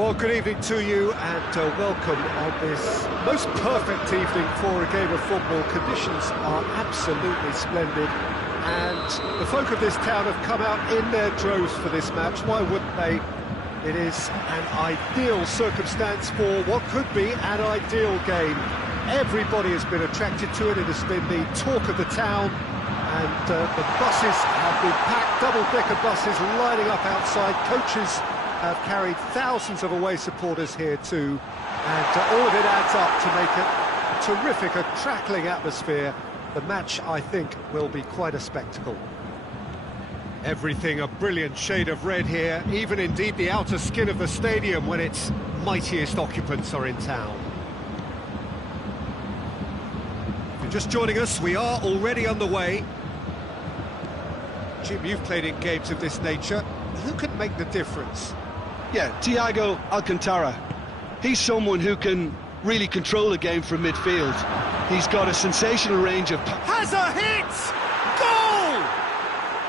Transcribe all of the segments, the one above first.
Well, good evening to you and welcome on this most perfect evening for a game of football. Conditions are absolutely splendid and the folk of this town have come out in their droves for this match. Why wouldn't they? It is an ideal circumstance for what could be an ideal game. Everybody has been attracted to it. It has been the talk of the town, and the buses have been packed, double-decker buses lining up outside. Coaches have carried thousands of away supporters here too, and all of it adds up to make it a terrific, a crackling atmosphere. The match, I think, will be quite a spectacle. Everything a brilliant shade of red here, even indeed the outer skin of the stadium when its mightiest occupants are in town. If you're just joining us, we are already underway. Jim, you've played in games of this nature. Who can make the difference? Yeah, Thiago Alcantara. He's someone who can really control a game from midfield. He's got a sensational range of... Has a hit! Goal!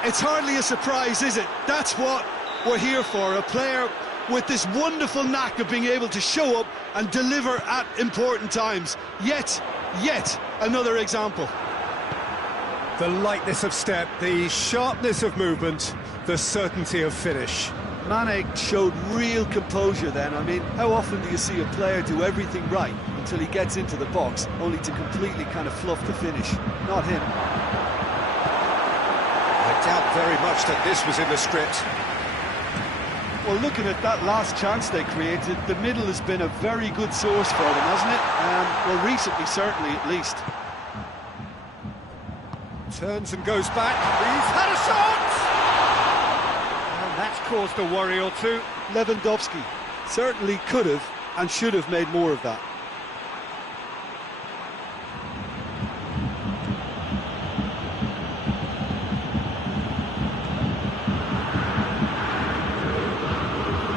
It's hardly a surprise, is it? That's what we're here for, a player with this wonderful knack of being able to show up and deliver at important times. Yet another example. The lightness of step, the sharpness of movement, the certainty of finish. Mane showed real composure then. I mean, how often do you see a player do everything right until he gets into the box, only to completely kind of fluff the finish? Not him. I doubt very much that this was in the script. Well, looking at that last chance they created, the middle has been a very good source for them, hasn't it? Well, recently, certainly, at least. Turns and goes back. He's had a shot! And that's caused a worry or two. Lewandowski certainly could have and should have made more of that.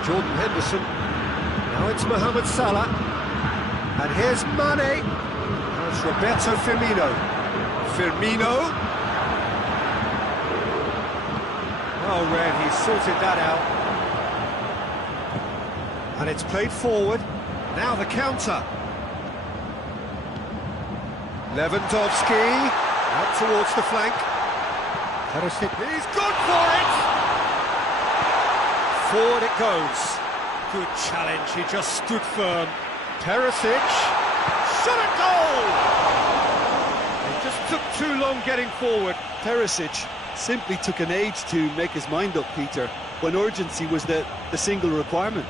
Jordan Henderson. Now it's Mohamed Salah. And here's Mane. Now it's Roberto Firmino. Firmino. Well read, he sorted that out. And it's played forward. Now the counter. Lewandowski. Out towards the flank. He's good for it! Forward it goes. Good challenge, he just stood firm. Perisic. Shot a goal! It just took too long getting forward. Perisic simply took an age to make his mind up, Peter, when urgency was the single requirement.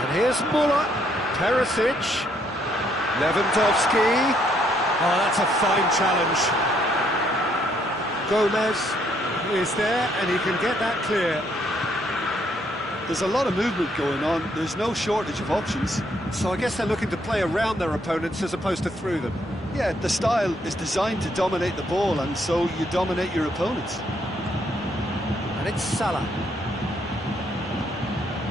And here's Muller. Perisic. Lewandowski. Oh, that's a fine challenge. Gomez is there, and he can get that clear. There's a lot of movement going on. There's no shortage of options. So I guess they're looking to play around their opponents as opposed to through them. Yeah, the style is designed to dominate the ball, and so you dominate your opponents. And it's Salah.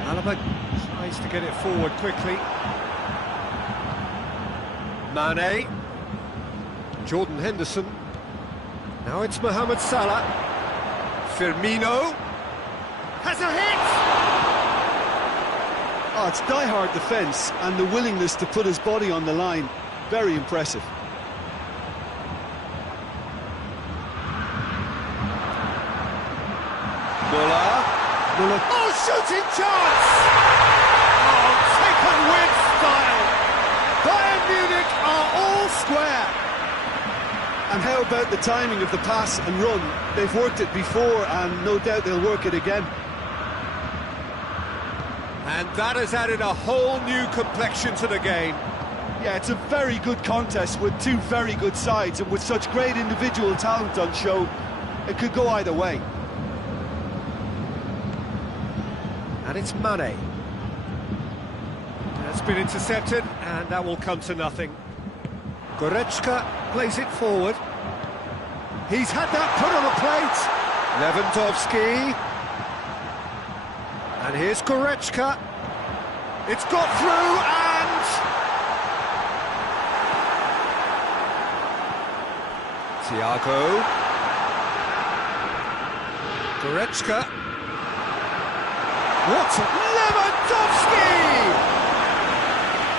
Alaba tries to get it forward quickly. Mane. Jordan Henderson. Now it's Mohamed Salah. Firmino. Has a hit! Oh, it's die-hard defence and the willingness to put his body on the line. Very impressive. Muller. Oh, shooting chance! Oh, taken with style. Bayern Munich are all square. And how about the timing of the pass and run? They've worked it before and no doubt they'll work it again. And that has added a whole new complexion to the game. Yeah, it's a very good contest with two very good sides, and with such great individual talent on show, it could go either way. And it's Mane. That's been intercepted, and that will come to nothing. Goretzka plays it forward. He's had that put on a plate. Lewandowski. And here's Goretzka. It's got through, and... Thiago. Goretzka. What? Lewandowski!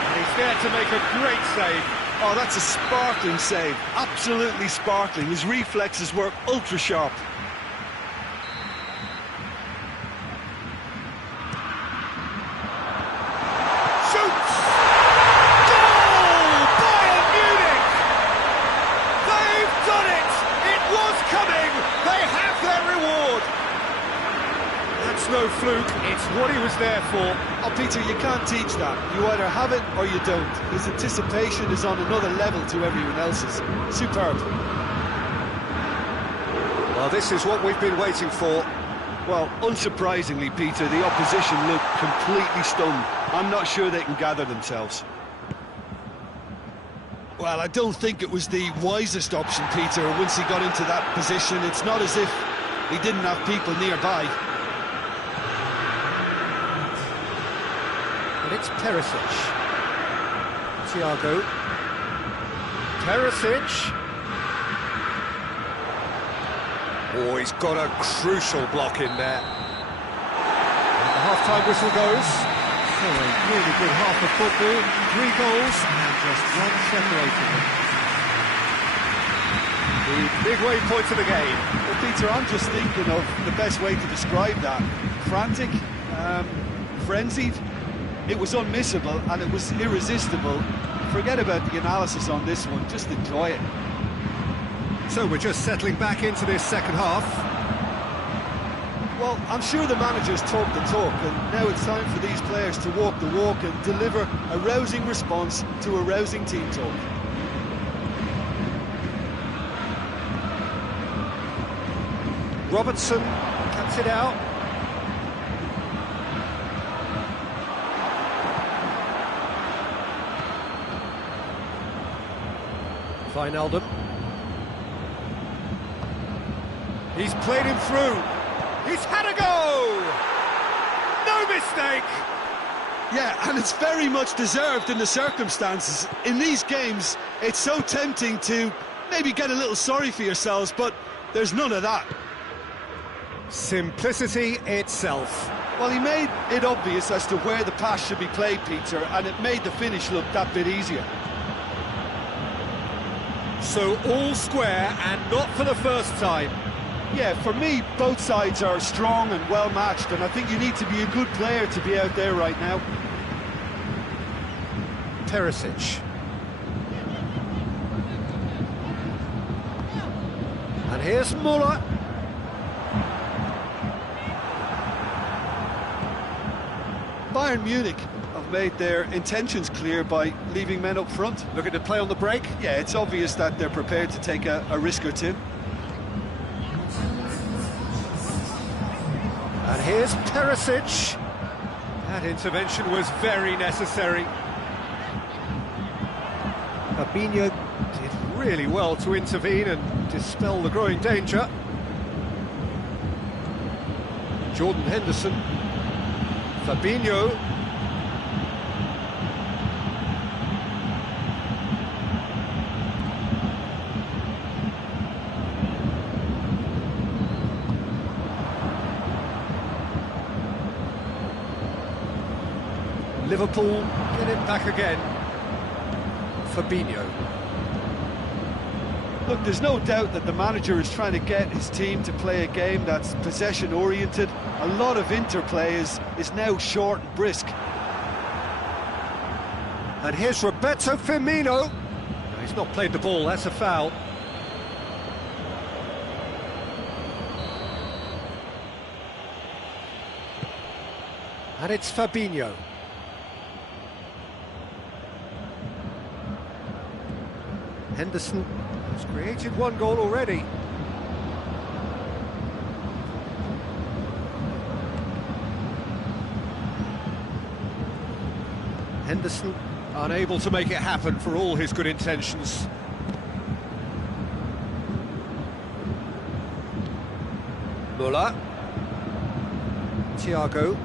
And he's there to make a great save. Oh, that's a sparkling save. Absolutely sparkling. His reflexes were ultra sharp. Shoots! Goal! Bayern Munich! They've done it! It was coming! They have their reward! That's no fluke, it's what he was there for. Oh, Peter, you can't teach that. You either have it or you don't. His anticipation is on another level to everyone else's. Superb. Well, this is what we've been waiting for. Well, unsurprisingly, Peter, the opposition look completely stunned. I'm not sure they can gather themselves. Well, I don't think it was the wisest option, Peter, once he got into that position. It's not as if he didn't have people nearby. And it's Perisic. Thiago. Perisic. Oh, he's got a crucial block in there. And the half-time whistle goes. So a really good half of football. 3 goals and just one separating them. The midway point of the game. Well, Peter, I'm just thinking of the best way to describe that. Frantic, frenzied. It was unmissable and it was irresistible. Forget about the analysis on this one, just enjoy it. So we're just settling back into this second half. Well, I'm sure the managers talk the talk, and now it's time for these players to walk the walk and deliver a rousing response to a rousing team talk. Robertson cuts it out. Wijnaldum. He's played him through. He's had a go! No mistake! Yeah, and it's very much deserved in the circumstances. In these games, it's so tempting to maybe get a little sorry for yourselves, but there's none of that. Simplicity itself. Well, he made it obvious as to where the pass should be played, Peter, and it made the finish look that bit easier. So all square, and not for the first time. Yeah, for me, both sides are strong and well-matched, and I think you need to be a good player to be out there right now. Perisic. And here's Muller. Bayern Munich have made their intentions clear by leaving men up front. Looking to play on the break. Yeah, it's obvious that they're prepared to take a risk or two. And here's Perisic. That intervention was very necessary. Fabinho did really well to intervene and dispel the growing danger. Jordan Henderson. Fabinho. Liverpool get it back again. Fabinho. Look, there's no doubt that the manager is trying to get his team to play a game that's possession-oriented. A lot of interplay is now short and brisk. And here's Roberto Firmino. No, he's not played the ball, that's a foul. And it's Fabinho. Henderson has created one goal already. Henderson unable to make it happen for all his good intentions. Muller. Thiago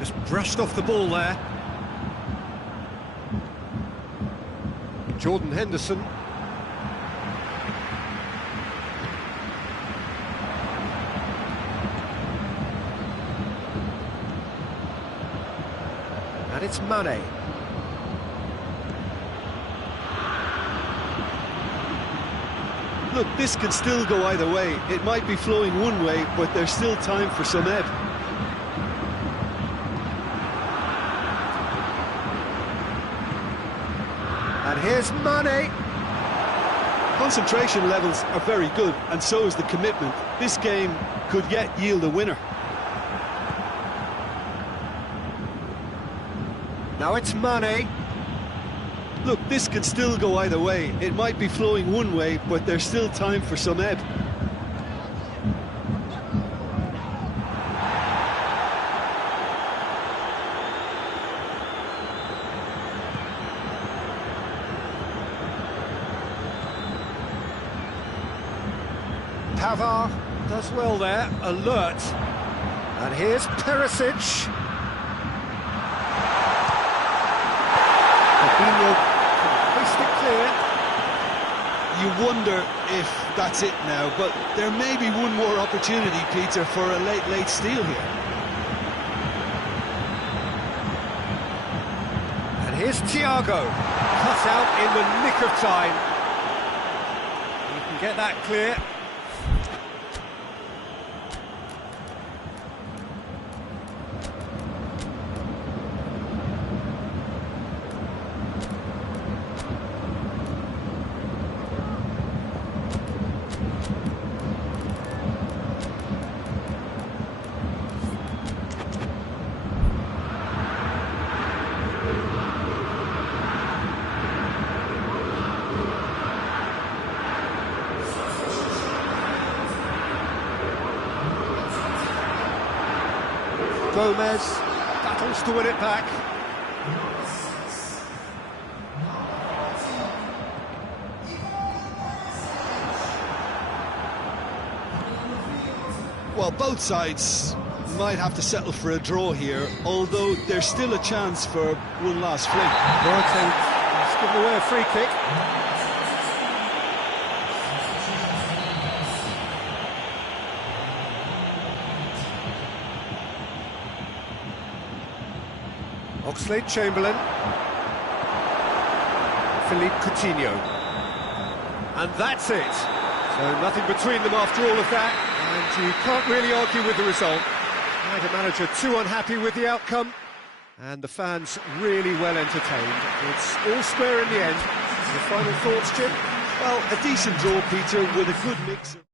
just brushed off the ball there. Jordan Henderson. And it's Mane. Look, this can still go either way. It might be flowing one way, but there's still time for some ebb. And here's Mane. Concentration levels are very good, and so is the commitment. This game could yet yield a winner. Now it's Mane. Look, this can still go either way. It might be flowing one way, but there's still time for some ebb. Pavard does well there, alert. And here's Perisic. Fabinho can hoist it clear. You wonder if that's it now, but there may be one more opportunity, Peter, for a late steal here. And here's Thiago, cut out in the nick of time. He can get that clear. Gomez battles to win it back. Well, both sides might have to settle for a draw here, although there's still a chance for one last fling. Boateng has given away a free kick. Oxlade-Chamberlain, Philippe Coutinho, and that's it. So nothing between them after all of that, and you can't really argue with the result. Neither manager too unhappy with the outcome, and the fans really well entertained. It's all square in the end. Your final thoughts, Jim? Well, a decent draw, Peter, with a good mix of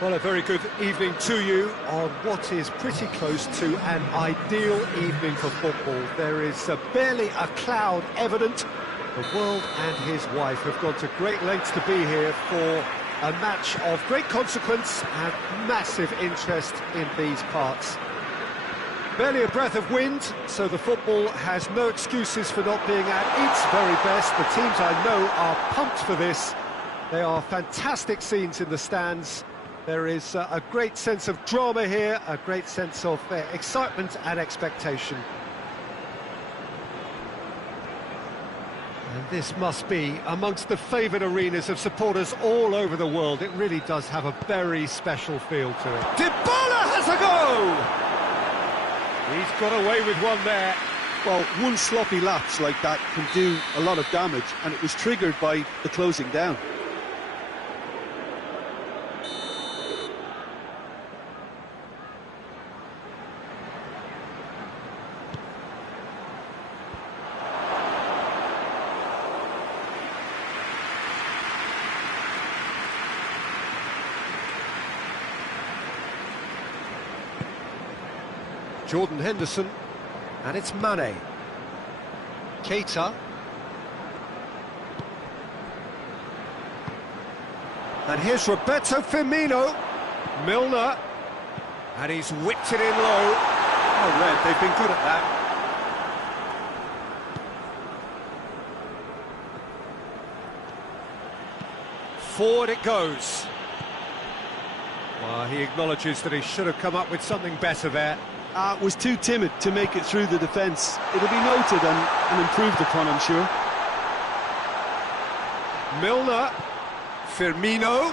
Well, a very good evening to you on what is pretty close to an ideal evening for football. There is barely a cloud evident. The world and his wife have gone to great lengths to be here for a match of great consequence and massive interest in these parts. Barely a breath of wind, so the football has no excuses for not being at its very best. The teams I know are pumped for this. They are fantastic scenes in the stands. There is a great sense of drama here, a great sense of excitement and expectation. And this must be amongst the favoured arenas of supporters all over the world. It really does have a very special feel to it. Dybala has a go! He's got away with one there. Well, one sloppy lapse like that can do a lot of damage, and it was triggered by the closing down. Jordan Henderson, and it's Mane. Keita. And here's Roberto Firmino. Milner. And he's whipped it in low. Oh, Red, they've been good at that. Forward it goes. Well, he acknowledges that he should have come up with something better there. Was too timid to make it through the defence. It'll be noted and improved upon, I'm sure. Milner. Firmino.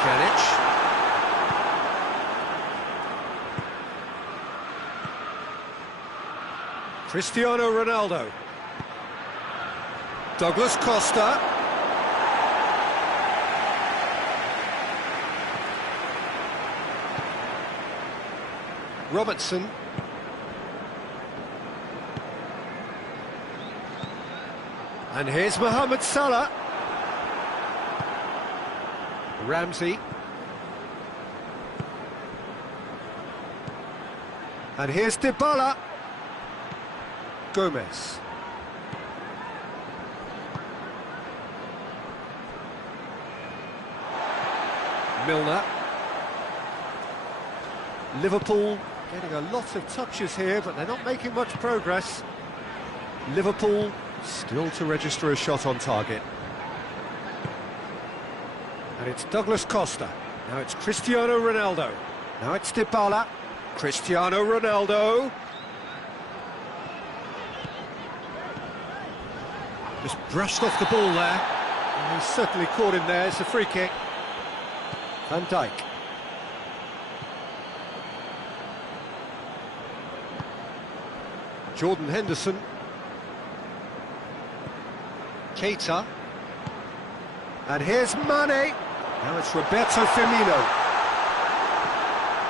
Pjanic. Cristiano Ronaldo. Douglas Costa. Robertson. And here's Mohamed Salah. Ramsey. And here's Dybala. Gomez. Milner. Liverpool getting a lot of touches here, but they're not making much progress. Liverpool still to register a shot on target. And it's Douglas Costa. Now it's Cristiano Ronaldo. Now it's Dybala. Cristiano Ronaldo. Just brushed off the ball there. And he's certainly caught him there. It's a free kick. Van Dijk. Jordan Henderson. Keita. And here's Mane. Now it's Roberto Firmino.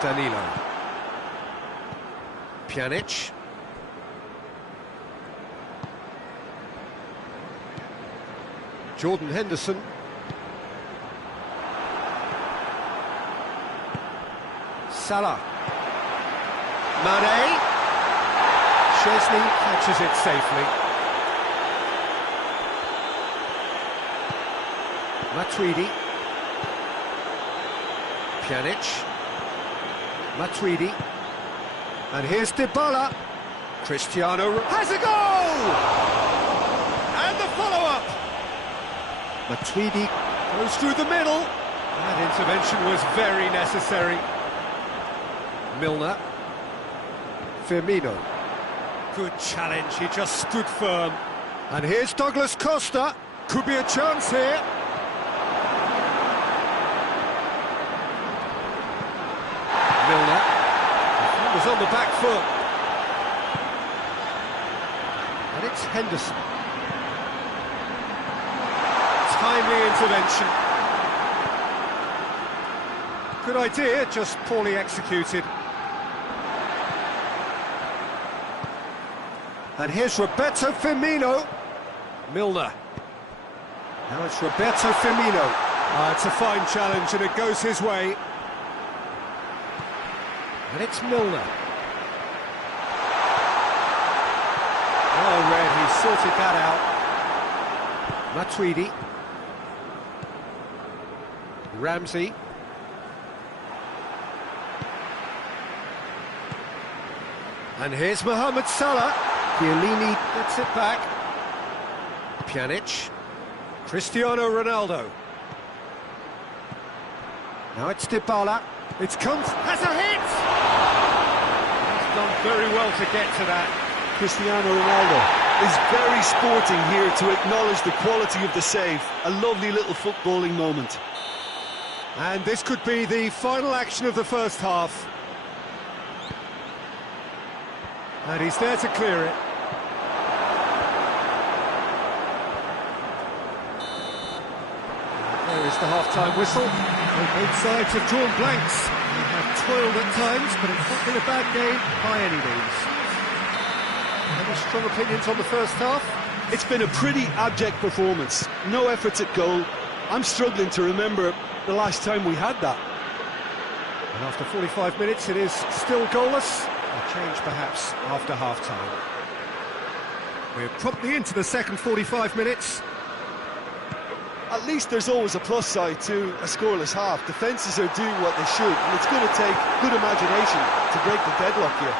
Danilo. Pjanic. Jordan Henderson. Salah. Mane. Chesney catches it safely. Matuidi. Pjanic. Matuidi. And here's Dybala. Cristiano has a goal! And the follow-up. Matuidi goes through the middle. That intervention was very necessary. Milner. Firmino. Good challenge, he just stood firm. And here's Douglas Costa. Could be a chance here. Milner. He was on the back foot. And it's Henderson. Timely intervention. Good idea, just poorly executed. And here's Roberto Firmino. Milner. Now it's Roberto Firmino. It's a fine challenge and it goes his way. And it's Milner. Oh, Red, he sorted that out. Matuidi. Ramsey. And here's Mohamed Salah. Chiellini gets it back. Pjanic. Cristiano Ronaldo. Now it's Dybala. It's comes, has a hit! He's done very well to get to that. Cristiano Ronaldo is very sporting here to acknowledge the quality of the save. A lovely little footballing moment. And this could be the final action of the first half. And he's there to clear it. There is the half-time whistle. And both sides have drawn blanks. They have toiled at times, but it's not been a bad game by any means. Any strong opinions on the first half? It's been a pretty abject performance. No efforts at goal. I'm struggling to remember the last time we had that. And after 45 minutes, it is still goalless. A change perhaps after half-time. We're promptly into the second 45 minutes. At least there's always a plus side to a scoreless half. Defences are doing what they should, and it's going to take good imagination to break the deadlock here.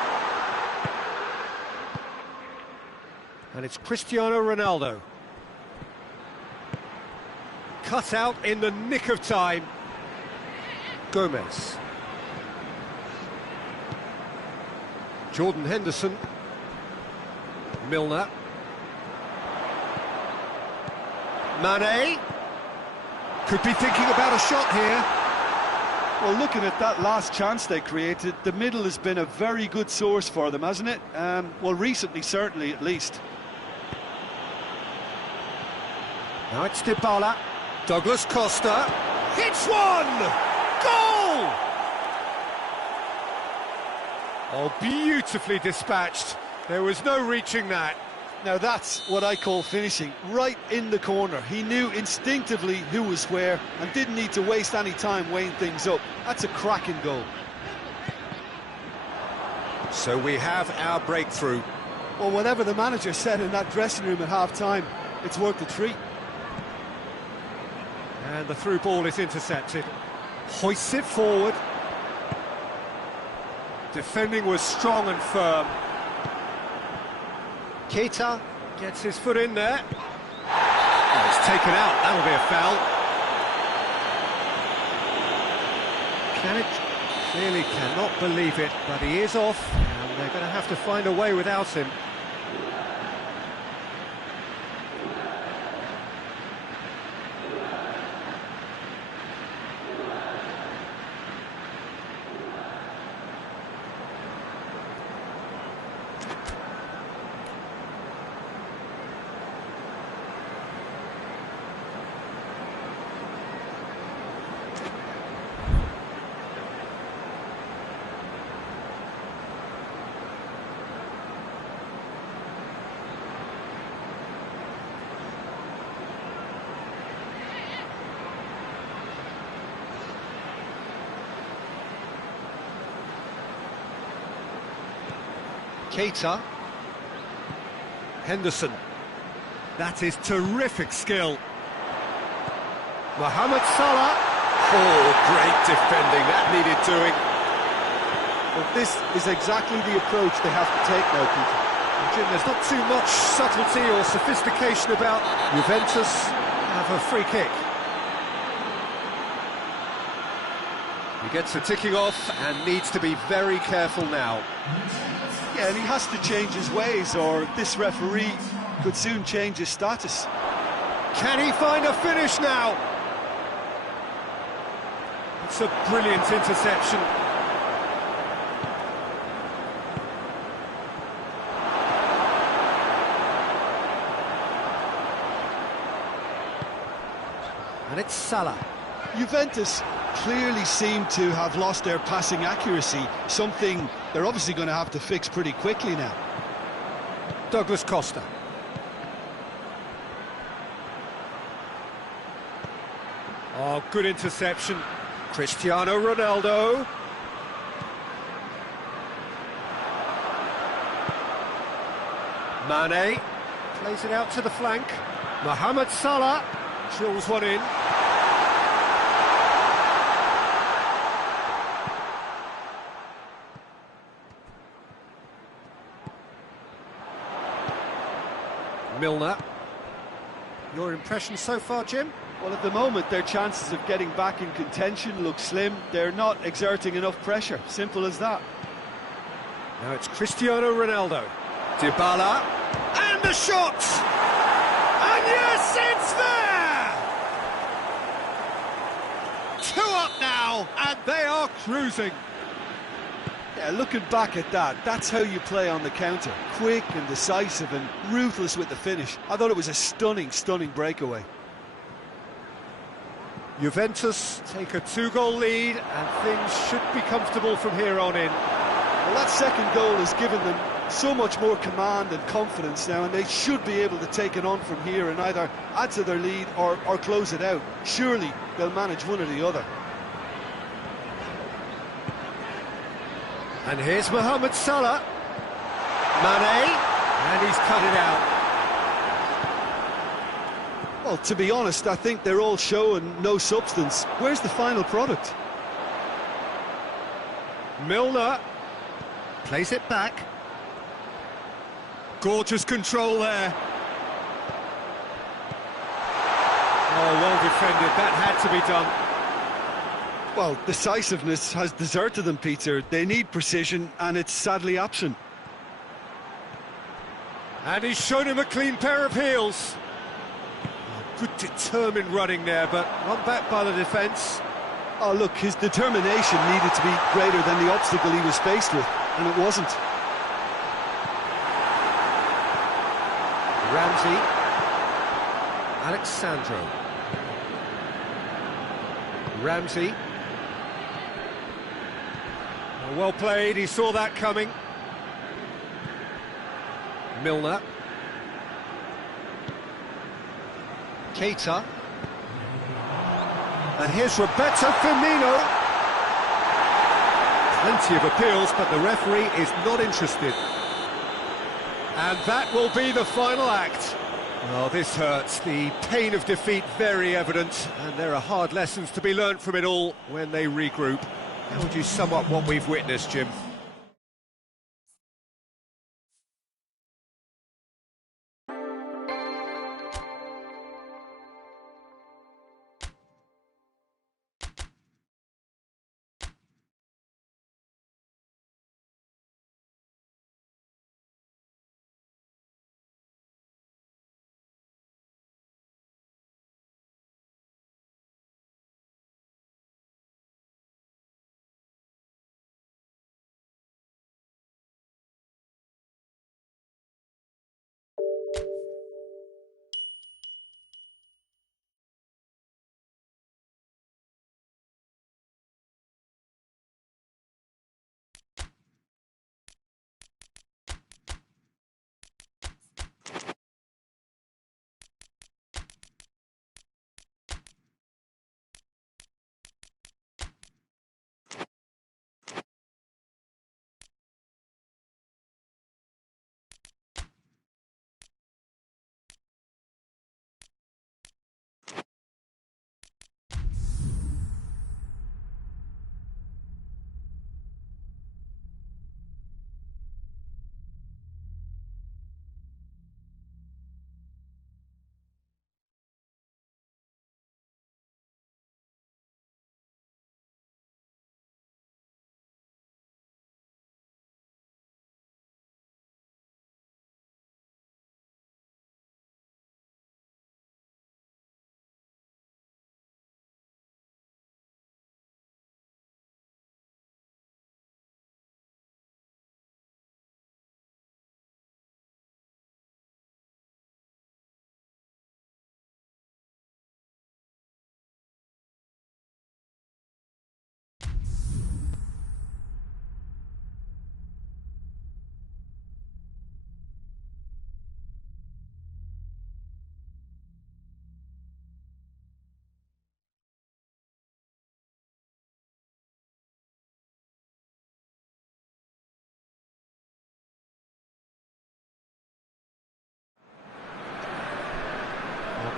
And it's Cristiano Ronaldo. Cut out in the nick of time. Gomez. Jordan Henderson. Milner. Mane. Could be thinking about a shot here. Well, looking at that last chance they created, the middle has been a very good source for them, hasn't it? Well, recently, certainly, at least. Now it's Dybala. Douglas Costa. Hits one! Goal! Oh, beautifully dispatched. There was no reaching that. Now that's what I call finishing, right in the corner. He knew instinctively who was where and didn't need to waste any time weighing things up. That's a cracking goal. So we have our breakthrough. Well, whatever the manager said in that dressing room at half-time, it's worth the treat. And the through ball is intercepted. Hoists it forward. Defending was strong and firm. Keita gets his foot in there. Oh, it's taken out, that'll be a foul. Pjanic clearly cannot believe it, but he is off, and they're going to have to find a way without him. Keita. Henderson. That is terrific skill. Mohamed Salah. Oh, great defending, that needed doing. But this is exactly the approach they have to take now, Peter. Jim, there's not too much subtlety or sophistication about Juventus. Have a free kick. He gets the ticking off and needs to be very careful now. Yeah, and he has to change his ways, or this referee could soon change his status. Can he find a finish now? It's a brilliant interception. And it's Salah. Juventus clearly seem to have lost their passing accuracy, something they're obviously going to have to fix pretty quickly now. Douglas Costa. Oh, good interception. Cristiano Ronaldo. Mane plays it out to the flank. Mohamed Salah drills one in. Milner. Your impression so far, Jim? Well, at the moment, their chances of getting back in contention look slim. They're not exerting enough pressure. Simple as that. Now it's Cristiano Ronaldo. Dybala. And the shot! And yes, it's there! 2 up now, and they are cruising. Yeah, looking back at that, that's how you play on the counter. Quick and decisive and ruthless with the finish. I thought it was a stunning, stunning breakaway. Juventus take a 2-goal lead, and things should be comfortable from here on in. Well, that second goal has given them so much more command and confidence now, and they should be able to take it on from here and either add to their lead or close it out. Surely they'll manage one or the other. And here's Mohamed Salah. Mane, and he's cut it out. Well, to be honest, I think they're all show and no substance. Where's the final product? Milner plays it back. Gorgeous control there. Oh, well defended. That had to be done. Well, decisiveness has deserted them, Peter. They need precision, and it's sadly absent. And he's shown him a clean pair of heels. Oh, good determined running there, but one back by the defence. Oh, look, his determination needed to be greater than the obstacle he was faced with, and it wasn't. Ramsey. Alexandro. Ramsey. Oh, well played, he saw that coming. Milner. Keita. And here's Roberto Firmino. Plenty of appeals, but the referee is not interested. And that will be the final act. Oh, this hurts. The pain of defeat very evident, and there are hard lessons to be learnt from it all when they regroup. How would you sum up what we've witnessed, Jim?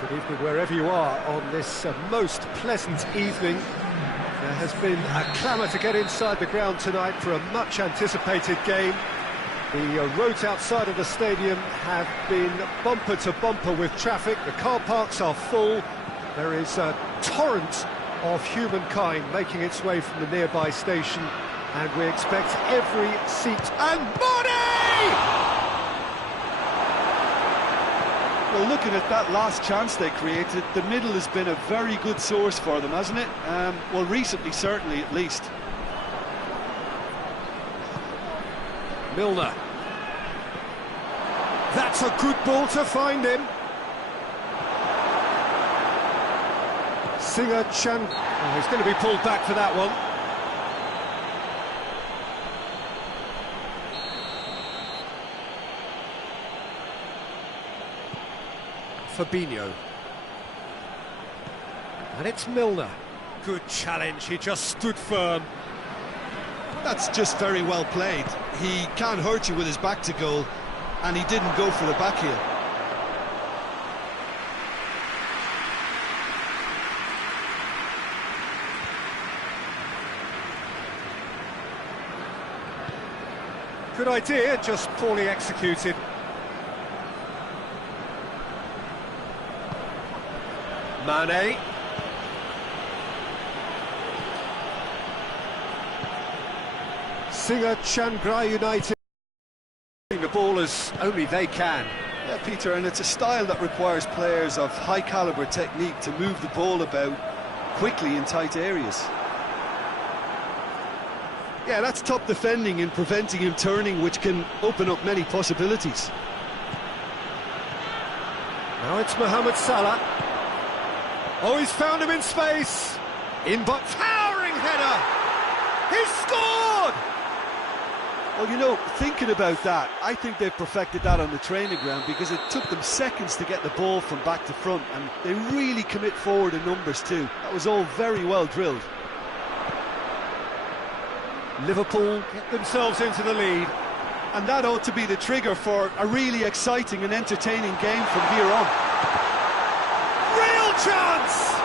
Good evening wherever you are on this most pleasant evening. There has been a clamour to get inside the ground tonight for a much anticipated game. The roads outside of the stadium have been bumper to bumper with traffic. The car parks are full. There is a torrent of humankind making its way from the nearby station, and we expect every seat and money! Well, looking at that last chance they created, the middle has been a very good source for them, hasn't it? Well, recently, certainly, at least. Milner. That's a good ball to find him. Singer Chan... Oh, he's going to be pulled back for that one. Fabinho. And it's Milner. Good challenge, he just stood firm. That's just very well played. He can't hurt you with his back to goal, and he didn't go for the back heel. Good idea, just poorly executed. Mane. Singer Chiangrai United. The ball as only they can. Yeah, Peter, and it's a style that requires players of high calibre technique to move the ball about quickly in tight areas. Yeah, that's top defending and preventing him turning, which can open up many possibilities. Now it's Mohamed Salah. Oh, he's found him in space. In but towering header. He's scored! Well, you know, thinking about that, I think they've perfected that on the training ground, because it took them seconds to get the ball from back to front, and they really commit forward in numbers too. That was all very well drilled. Liverpool get themselves into the lead. And that ought to be the trigger for a really exciting and entertaining game from here on. Real chance!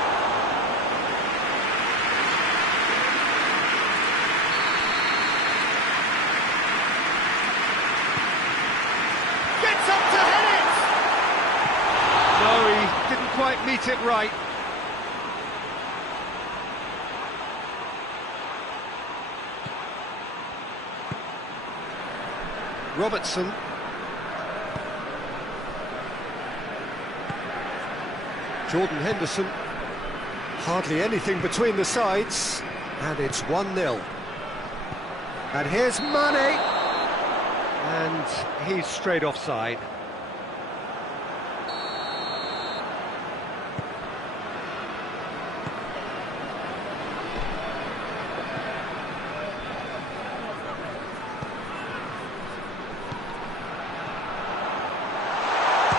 Gets up to head it! No, he didn't quite meet it right. Robertson. Jordan Henderson. Hardly anything between the sides, and it's 1-0. And here's Mane, and he's straight offside.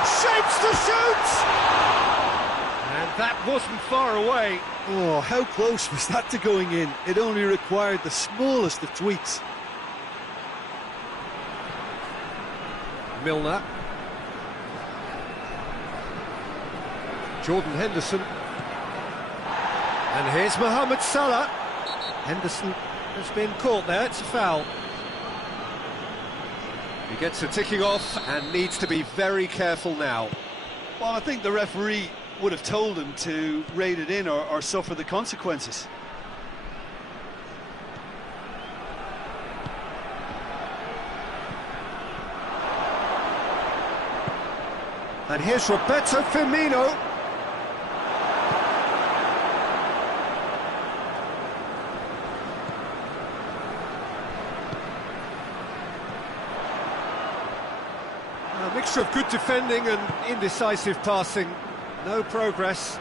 Shapes to shoot! And that wasn't far away. Oh, how close was that to going in? It only required the smallest of tweaks. Milner. Jordan Henderson. And here's Mohamed Salah. Henderson has been caught there, it's a foul. He gets a ticking off and needs to be very careful now. Well, I think the referee would have told him to rate it in or suffer the consequences. And here's Roberto Firmino. A mixture of good defending and indecisive passing. No progress.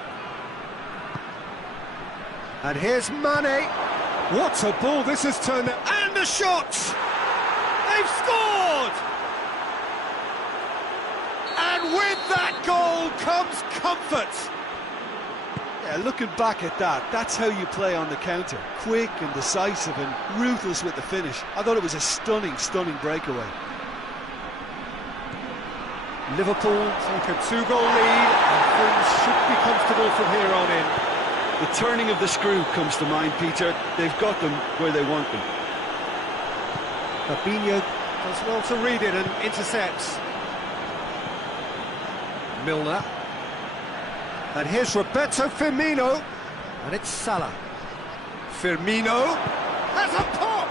And here's Mane. What a ball this has turned out. And a shot! They've scored! And with that goal comes comfort. Yeah, looking back at that, that's how you play on the counter. Quick and decisive and ruthless with the finish. I thought it was a stunning, stunning breakaway. Liverpool take a 2-goal lead, and things should be comfortable from here on in. The turning of the screw comes to mind, Peter. They've got them where they want them. Fabinho does well to read it and intercepts. Milner. And here's Roberto Firmino. And it's Salah. Firmino has a pop!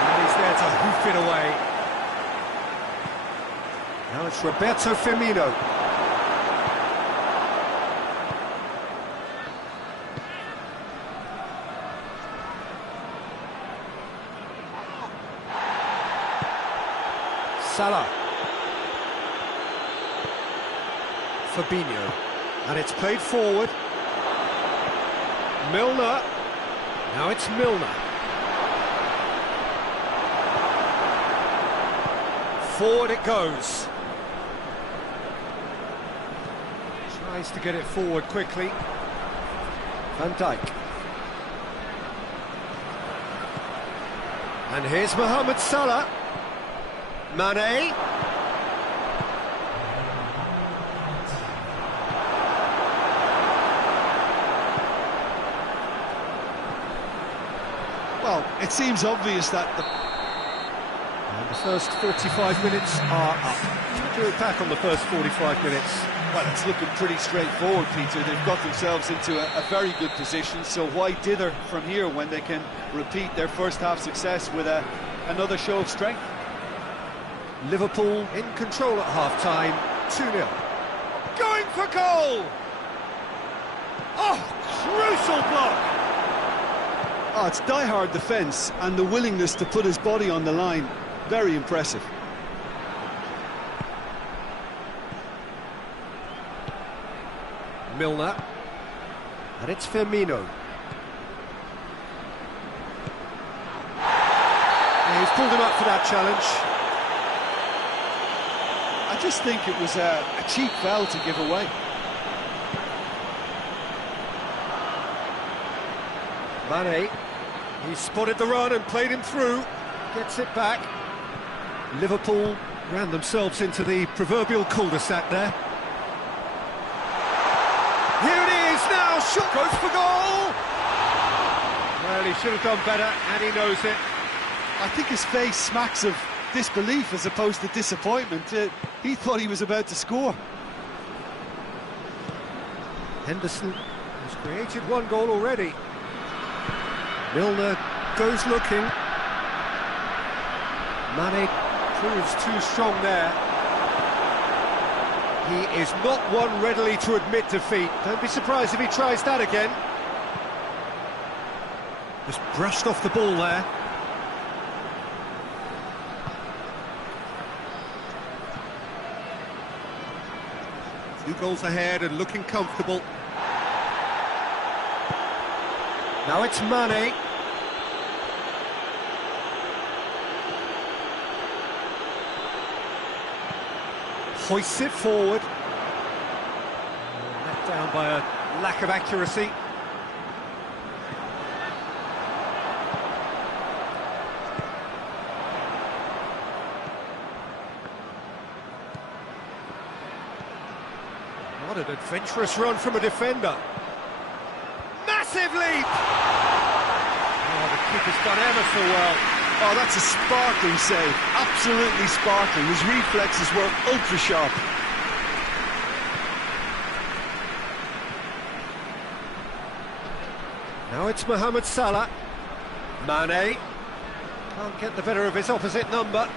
And he's there to hoof it away. Now it's Roberto Firmino. Salah. Fabinho. And it's played forward. Milner. Now it's Milner. Forward it goes. Tries to get it forward quickly. Van Dijk. And here's Mohamed Salah. Mane. Well, it seems obvious that And the first 45 minutes are up. Do it back on the first 45 minutes. well, it's looking pretty straightforward, Peter. They've got themselves into a very good position, so why dither from here when they can repeat their first half success with another show of strength? Liverpool in control at half-time, 2-0. Going for goal! Oh, crucial block! Oh, it's die-hard defence and the willingness to put his body on the line. Very impressive. Milner. And it's Firmino. Yeah, he's pulled him up for that challenge. I just think it was a cheap foul to give away. Mane. He spotted the run and played him through. Gets it back. Liverpool ran themselves into the proverbial cul-de-sac there. Here it is now, shot goes for goal! Well, he should have done better, and he knows it. I think his face smacks of disbelief as opposed to disappointment. He thought he was about to score. Henderson has created one goal already. Milner goes looking. Mane proves too strong there. He is not one readily to admit defeat. Don't be surprised if he tries that again. Just brushed off the ball there. Two goals ahead and looking comfortable. Now it's Mane. Hoists it forward. Let down by a lack of accuracy. What an adventurous run from a defender. Massive leap! Oh, the keeper's done ever so well. Oh, that's a sparkling save. Absolutely sparkling. His reflexes were ultra sharp. Now it's Mohamed Salah. Mane. Can't get the better of his opposite number.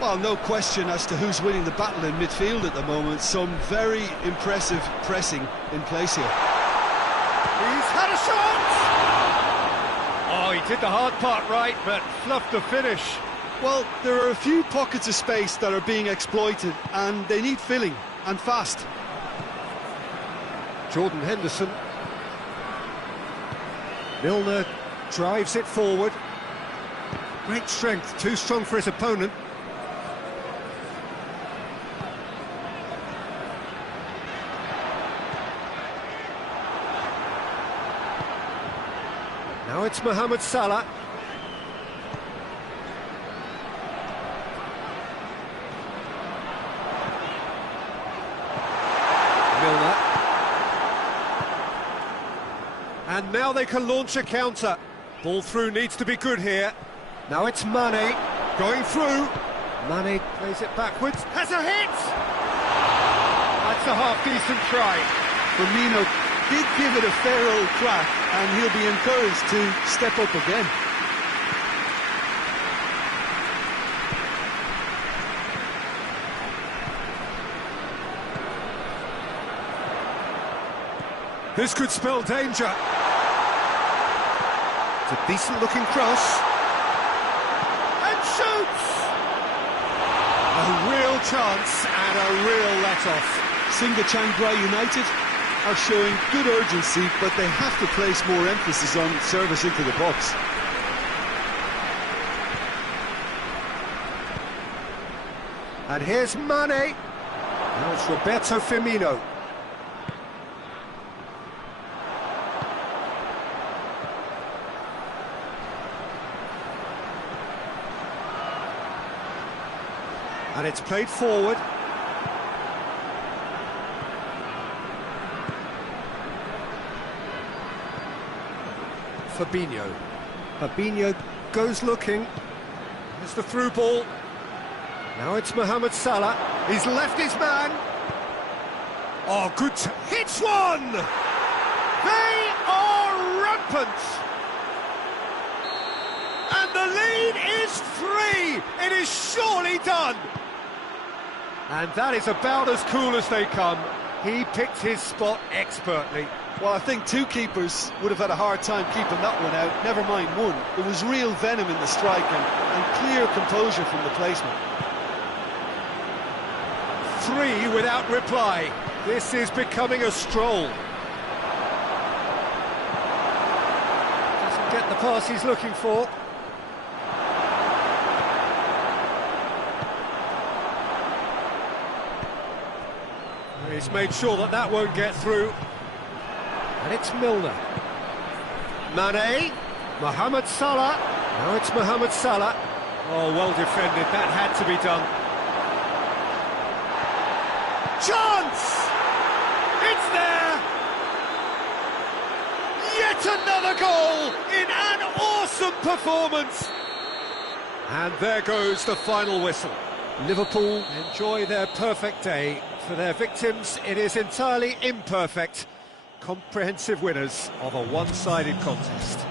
Well, no question as to who's winning the battle in midfield at the moment. Some very impressive pressing in place here. He's had a shot! Oh, he did the hard part right, but fluffed the finish. Well, there are a few pockets of space that are being exploited, and they need filling, and fast. Jordan Henderson. Milner drives it forward. Great strength, too strong for his opponent. Now it's Mohamed Salah. now they can launch a counter. Ball through needs to be good here. Now it's Mane going through. Mane plays it backwards. Has a hit! That's a half-decent try. Firmino did give it a fair old crack, and he'll be encouraged to step up again. This could spell danger. It's a decent-looking cross. And shoots! A real chance and a real let-off. Singa Chiang United are showing good urgency, but they have to place more emphasis on service into the box. And here's Mane. Now it's Roberto Firmino. And it's played forward. Fabinho. Fabinho goes looking. Here's the through ball. Now it's Mohamed Salah. He's left his man. Oh, good. Hits one! They are rampant. And the lead is 3. It is surely done. And that is about as cool as they come. He picked his spot expertly. Well, I think two keepers would have had a hard time keeping that one out, never mind one. There was real venom in the strike and clear composure from the placement. 3 without reply. This is becoming a stroll. Doesn't get the pass he's looking for. He's made sure that that won't get through. And it's Milner. Mane. Mohamed Salah. Now it's Mohamed Salah. Oh, well defended. That had to be done. Chance! It's there! Yet another goal in an awesome performance! And there goes the final whistle. Liverpool enjoy their perfect day. For their victims, it is entirely imperfect. Comprehensive winners of a one-sided contest.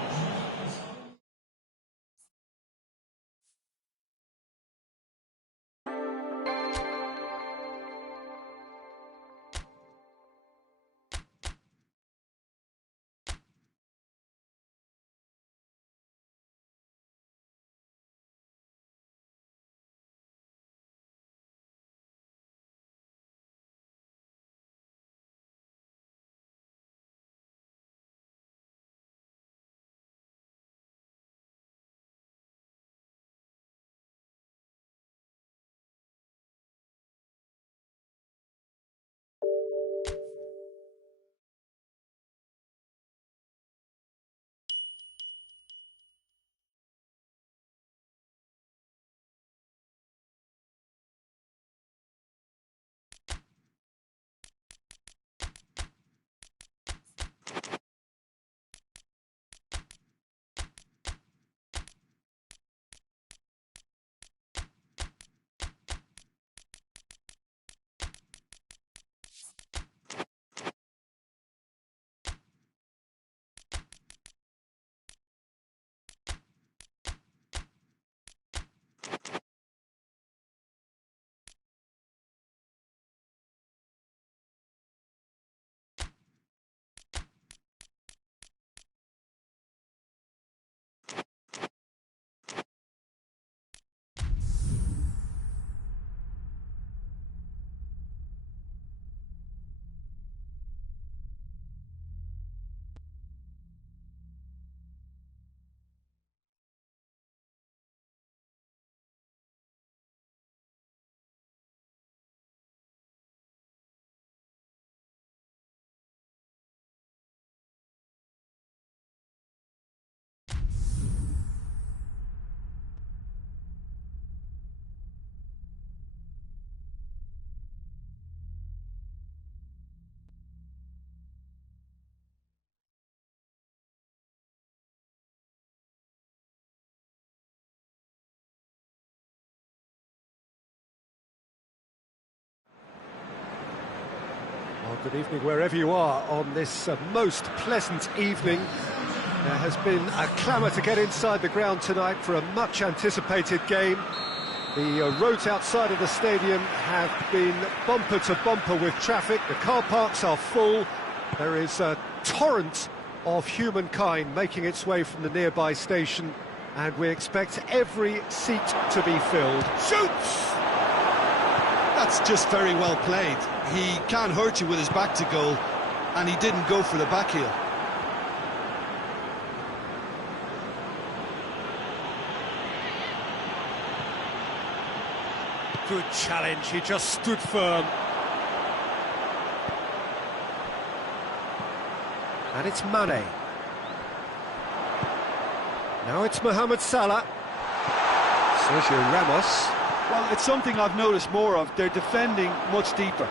Good evening wherever you are on this most pleasant evening. There has been a clamour to get inside the ground tonight for a much-anticipated game. The roads outside of the stadium have been bumper to bumper with traffic. The car parks are full. There is a torrent of humankind making its way from the nearby station, and we expect every seat to be filled. Shoots! That's just very well played. He can't hurt you with his back to goal, and he didn't go for the back heel. Good challenge, he just stood firm. And it's Mane. Now it's Mohamed Salah. Sergio Ramos. Well, it's something I've noticed more of. They're defending much deeper.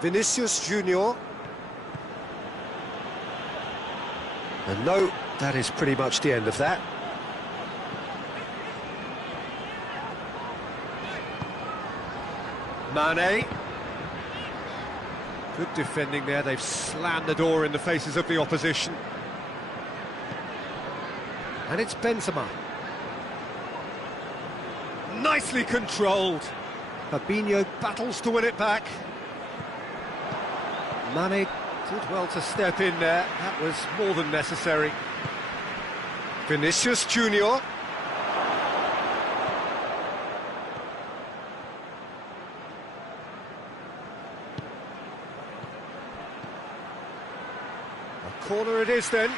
Vinicius Junior. And no, that is pretty much the end of that. Mane. Good defending there, they've slammed the door in the faces of the opposition. And it's Benzema. Nicely controlled. Fabinho battles to win it back. Mane did well to step in there, that was more than necessary. Vinicius Junior. A corner it is then.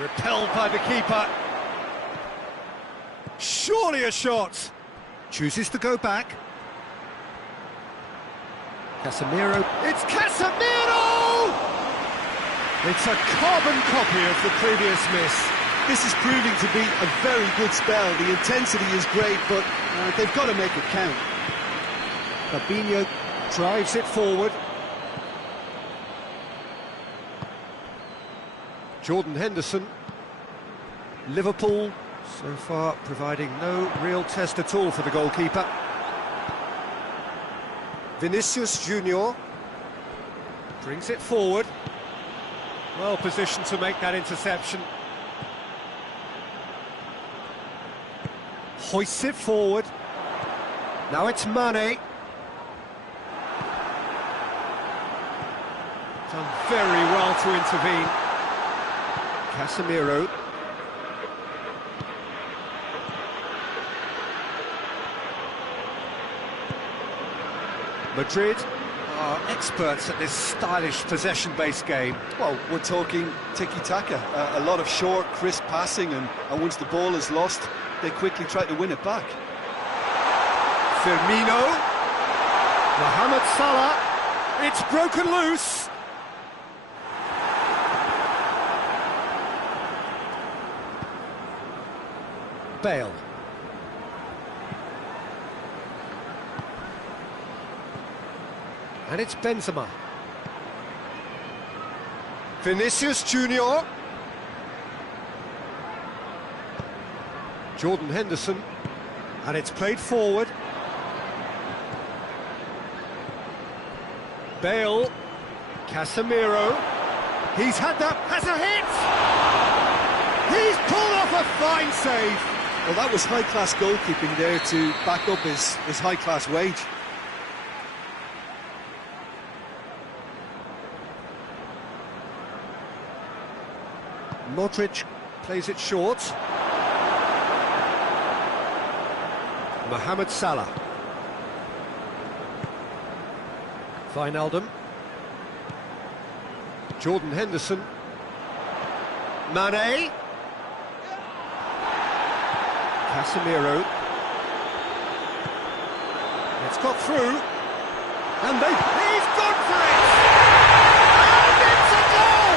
Repelled by the keeper. Surely a shot. Chooses to go back. Casemiro. It's Casemiro! It's a carbon copy of the previous miss. This is proving to be a very good spell. The intensity is great, but they've got to make it count. Fabinho drives it forward. Jordan Henderson. Liverpool so far providing no real test at all for the goalkeeper. Vinicius Junior brings it forward. Well positioned to make that interception. Hoists it forward. Now it's Mane. Done very well to intervene. Casemiro. Madrid are experts at this stylish possession-based game. Well, we're talking tiki-taka, a lot of short, crisp passing, and once the ball is lost, they quickly try to win it back. Firmino. Mohamed Salah. It's broken loose. Bale. And it's Benzema. Vinicius Junior. Jordan Henderson. And it's played forward. Bale. Casemiro. He's had that. Has a hit! He's pulled off a fine save. Well, that was high-class goalkeeping there to back up his high-class wage. Modric plays it short. Mohamed Salah. Wijnaldum. Jordan Henderson. Mane. Casemiro. It's got through. And he's gone for it! And it's a goal!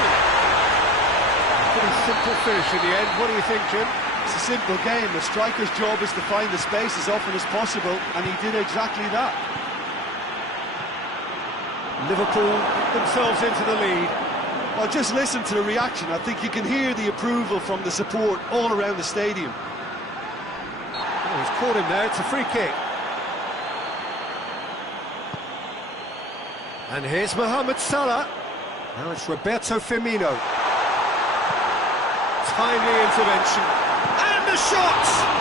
Pretty simple finish in the end. What do you think, Jim? It's a simple game. The striker's job is to find the space as often as possible, and he did exactly that. Liverpool get themselves into the lead. Well, just listen to the reaction. I think you can hear the approval from the support all around the stadium. Oh, he's caught him there, it's a free kick. And here's Mohamed Salah. Now it's Roberto Firmino. Timely intervention. And the shot!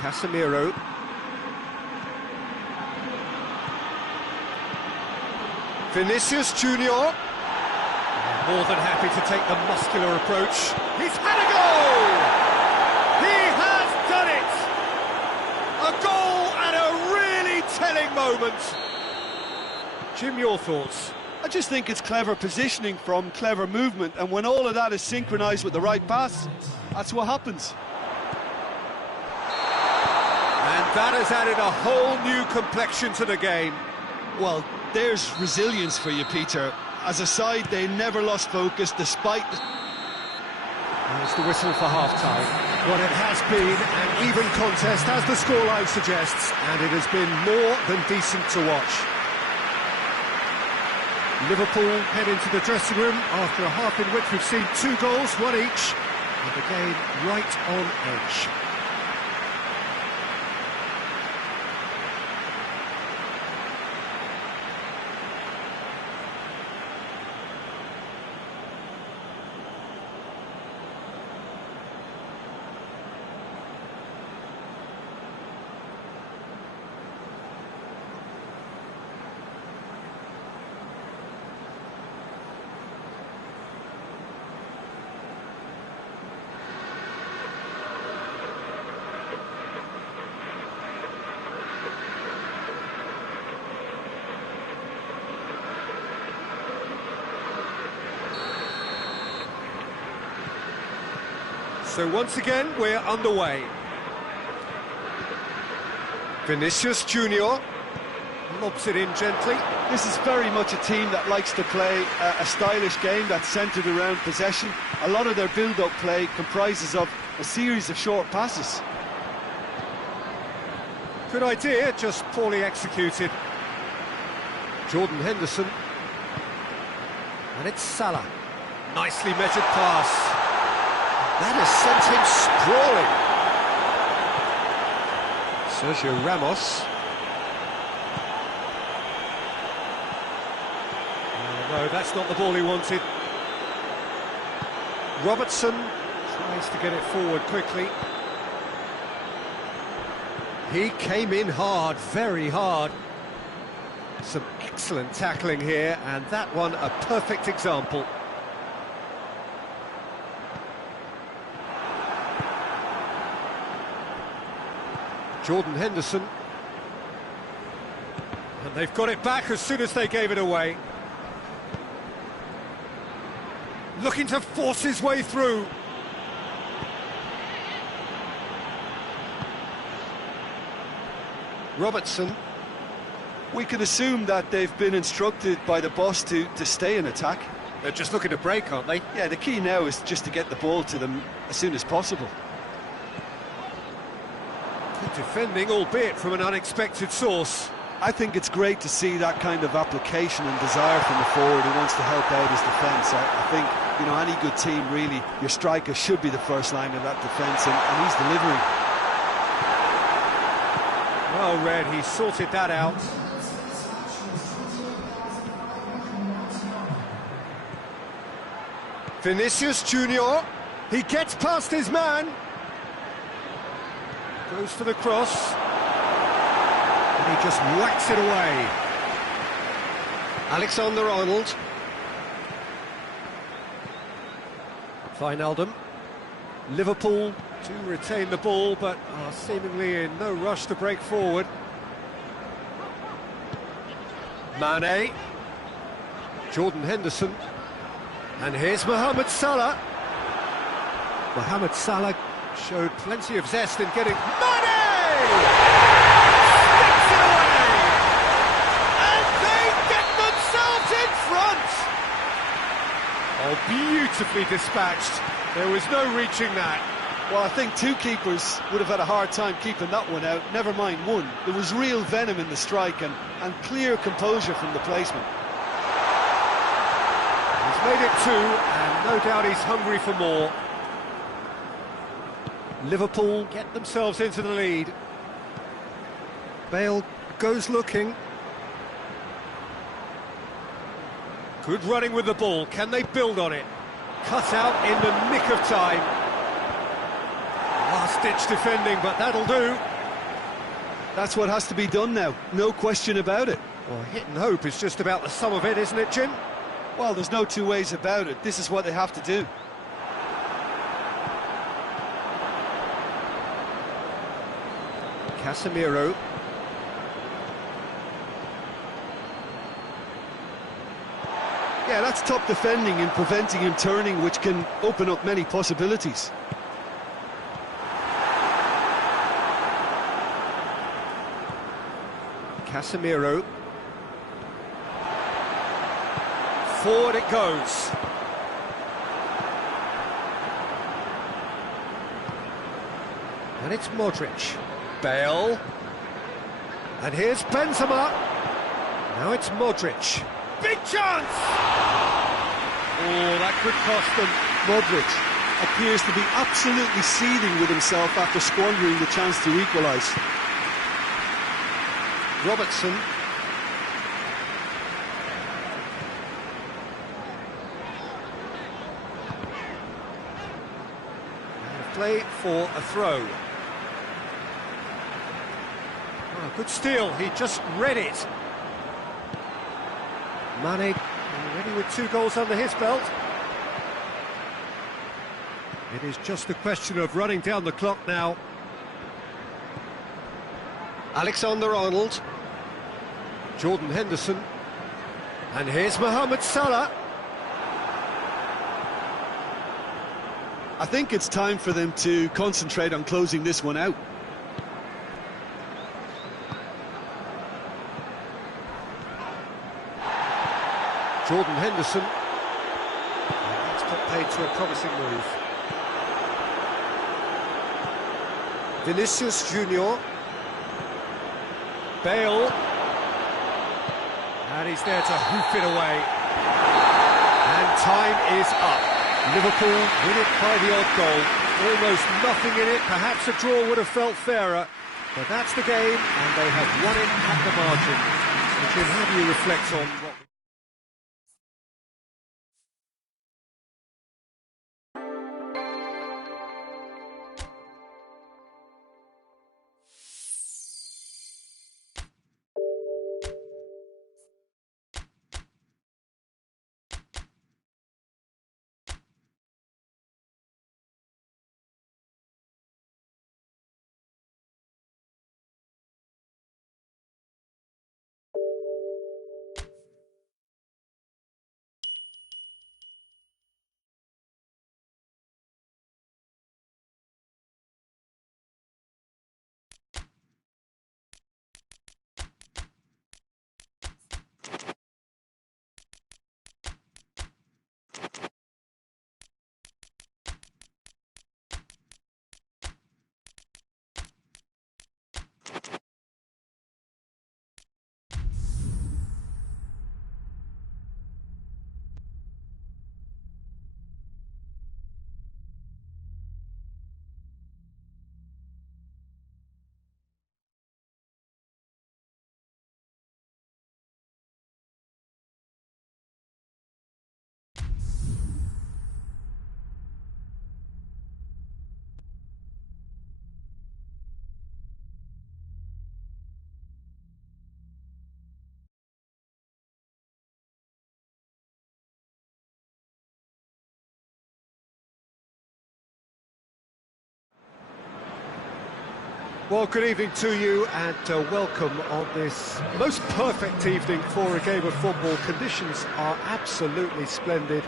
Casemiro. Vinicius Junior. More than happy to take the muscular approach. He's had a goal! He has done it! A goal at a really telling moment. Jim, your thoughts? I just think it's clever positioning from clever movement, and when all of that is synchronised with the right pass, that's what happens. And that has added a whole new complexion to the game. Well, there's resilience for you, Peter. As a side, they never lost focus despite... There's the whistle for half-time. What it has been an even contest, as the scoreline suggests, and it has been more than decent to watch. Liverpool head into the dressing room after a half in which we've seen 2 goals, 1 each, and the game right on edge. So once again, we're underway. Vinicius Junior lobs it in gently. This is very much a team that likes to play a stylish game that's centred around possession. A lot of their build-up play comprises of a series of short passes. Good idea, just poorly executed. Jordan Henderson. And it's Salah. Nicely measured pass. That has sent him sprawling. Sergio Ramos. Oh, no, that's not the ball he wanted. Robertson tries to get it forward quickly. He came in hard, very hard. Some excellent tackling here, and that one a perfect example. Jordan Henderson. And they've got it back as soon as they gave it away. Looking to force his way through. Robertson. We can assume that they've been instructed by the boss to stay in attack. They're just looking to break, aren't they? Yeah, the key now is just to get the ball to them as soon as possible. Good defending, albeit from an unexpected source. I think it's great to see that kind of application and desire from the forward who wants to help out his defence. I think, you know, any good team, really, your striker should be the first line of that defence, and he's delivering. Well read, he sorted that out. Vinicius Junior, he gets past his man. Goes for the cross. And he just whacks it away. Alexander-Arnold. Wijnaldum. Liverpool to retain the ball, but are seemingly in no rush to break forward. Mane. Jordan Henderson. And here's Mohamed Salah. Mohamed Salah showed plenty of zest in getting... Mane! Sticks it away! And they get themselves in front! Oh, beautifully dispatched. There was no reaching that. Well, I think two keepers would have had a hard time keeping that one out, never mind one. There was real venom in the strike and clear composure from the placement. He's made it 2, and no doubt he's hungry for more. Liverpool get themselves into the lead. Bale goes looking. Good running with the ball. Can they build on it? Cut out in the nick of time. Last-ditch defending, but that'll do. That's what has to be done now, no question about it. Well, hit and hope is just about the sum of it, isn't it, Jim? Well, there's no two ways about it. This is what they have to do. Casemiro. Yeah, that's top defending and preventing him turning, which can open up many possibilities. Casemiro. Forward it goes. And it's Modric. Bale. And here's Benzema. Now it's Modric. Big chance! Oh, that could cost them. Modric appears to be absolutely seething with himself after squandering the chance to equalise. Robertson. And play for a throw. Oh, good steal, he just read it. Mane already with 2 goals under his belt. It is just a question of running down the clock now. Alexander-Arnold. Jordan Henderson. And here's Mohamed Salah. I think it's time for them to concentrate on closing this one out. Jordan Henderson. That's got paid to a promising move. Vinicius Junior. Bale. And he's there to hoof it away. And time is up. Liverpool win it by the odd goal. Almost nothing in it. Perhaps a draw would have felt fairer. But that's the game, and they have won it at the margin. So, Jim, how do you reflect on what... Well, good evening to you, and welcome on this most perfect evening for a game of football. Conditions are absolutely splendid,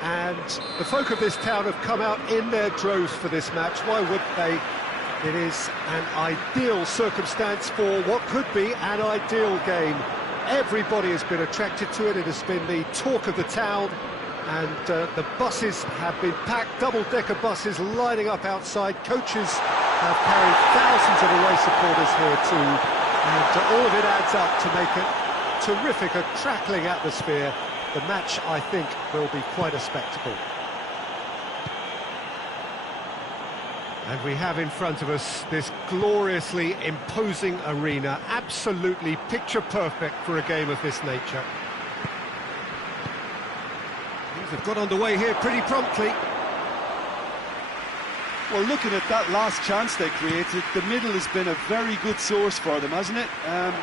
and the folk of this town have come out in their droves for this match. Why would they? It is an ideal circumstance for what could be an ideal game. Everybody has been attracted to it. It has been the talk of the town, and the buses have been packed, double-decker buses lining up outside. Coaches have carried thousands of away supporters here too, and all of it adds up to make it terrific, a crackling atmosphere. The match, I think, will be quite a spectacle. And we have in front of us this gloriously imposing arena, absolutely picture-perfect for a game of this nature. Things have got underway here pretty promptly. Well, looking at that last chance they created, the middle has been a very good source for them, hasn't it?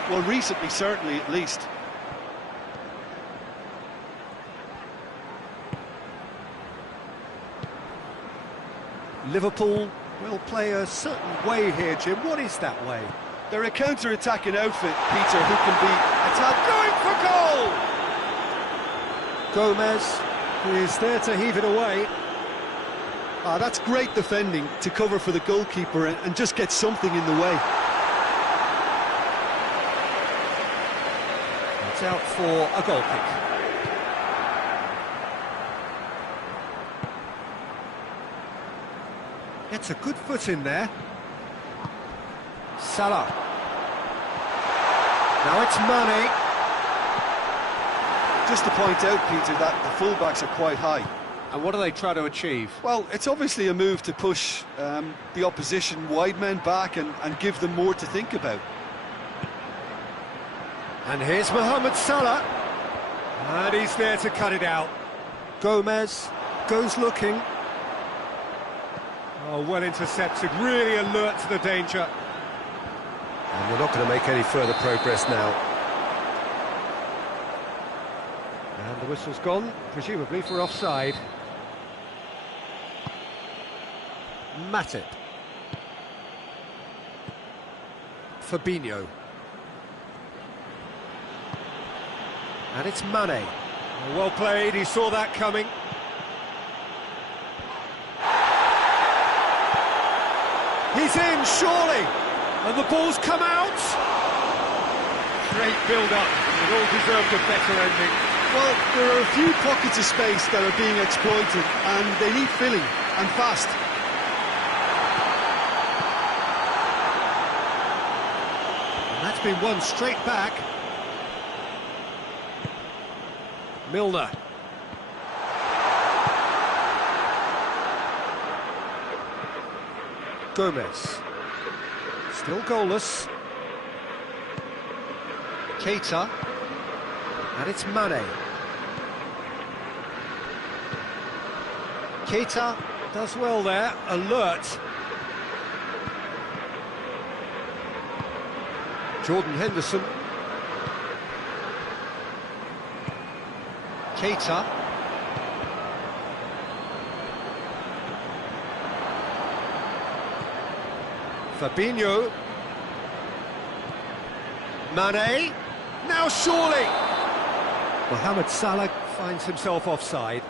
Well, recently, certainly, at least. Liverpool will play a certain way here, Jim. What is that way? They're a counter-attacking outfit, Peter, who can be attacked. Going for goal! Gomez is there to heave it away. Ah, that's great defending to cover for the goalkeeper and just get something in the way. It's out for a goal kick. Gets a good foot in there. Salah. Now it's Mane. Just to point out, Peter, that the fullbacks are quite high. And what do they try to achieve? Well, it's obviously a move to push the opposition wide men back and give them more to think about. And here's Mohamed Salah. And he's there to cut it out. Gomez goes looking. Oh, well intercepted, really alert to the danger. And we're not going to make any further progress now. And the whistle's gone, presumably for offside. Matip. Fabinho. And it's Mane. Well played, he saw that coming. He's in, surely! And the ball's come out! Great build-up, it all deserved a better ending. Well, there are a few pockets of space that are being exploited, and they need filling, and fast. And that's been won straight back. Milner. Gomez. Still goalless. Keita. And it's Mane. Keita does well there, alert. Jordan Henderson. Keita. Fabinho. Mane. Now surely. Mohamed Salah finds himself offside.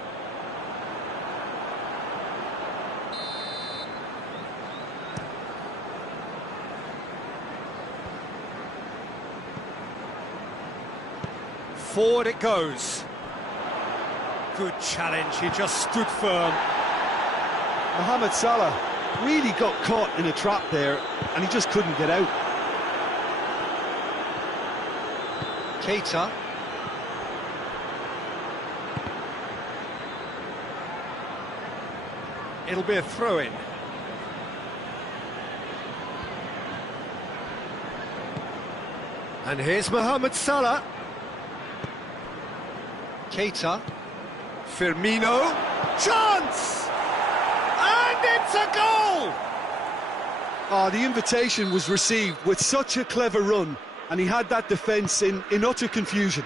Forward it goes. Good challenge, he just stood firm. Mohamed Salah really got caught in a trap there, and he just couldn't get out. Keita. It'll be a throw-in. And here's Mohamed Salah. Keita. Firmino. Chance! And it's a goal! Oh, the invitation was received with such a clever run, and he had that defence in utter confusion.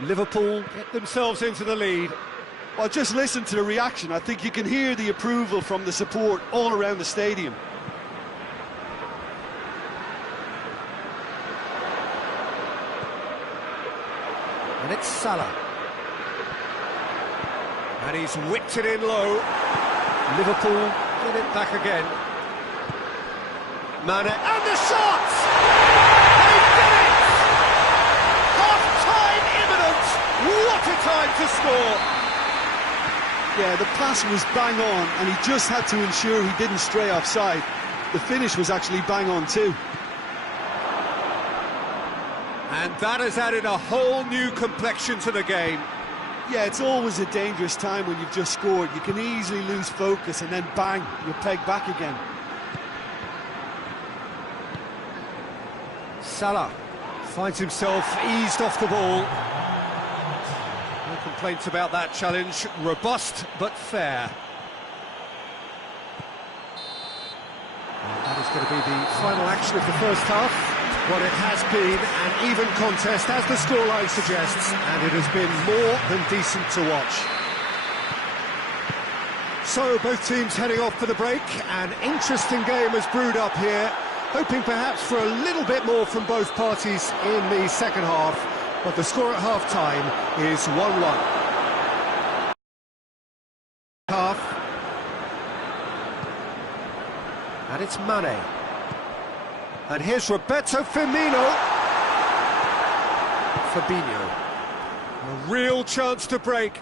Liverpool get themselves into the lead. Well, just listen to the reaction. I think you can hear the approval from the support all around the stadium. And it's Salah. And he's whipped it in low. Liverpool get it back again. Mane, and the shot! They did it! Half-time imminent! What a time to score! Yeah, the pass was bang on, and he just had to ensure he didn't stray offside. The finish was actually bang on too. And that has added a whole new complexion to the game. Yeah, it's always a dangerous time when you've just scored. You can easily lose focus and then bang, you're pegged back again. Salah finds himself eased off the ball. No complaints about that challenge. Robust but fair. And that is going to be the final action of the first half. Well, it has been an even contest, as the scoreline suggests, and it has been more than decent to watch. So, both teams heading off for the break. An interesting game has brewed up here, hoping perhaps for a little bit more from both parties in the second half, but the score at half-time is 1-1. Half. And it's Mane. And here's Roberto Firmino. Fabinho. A real chance to break.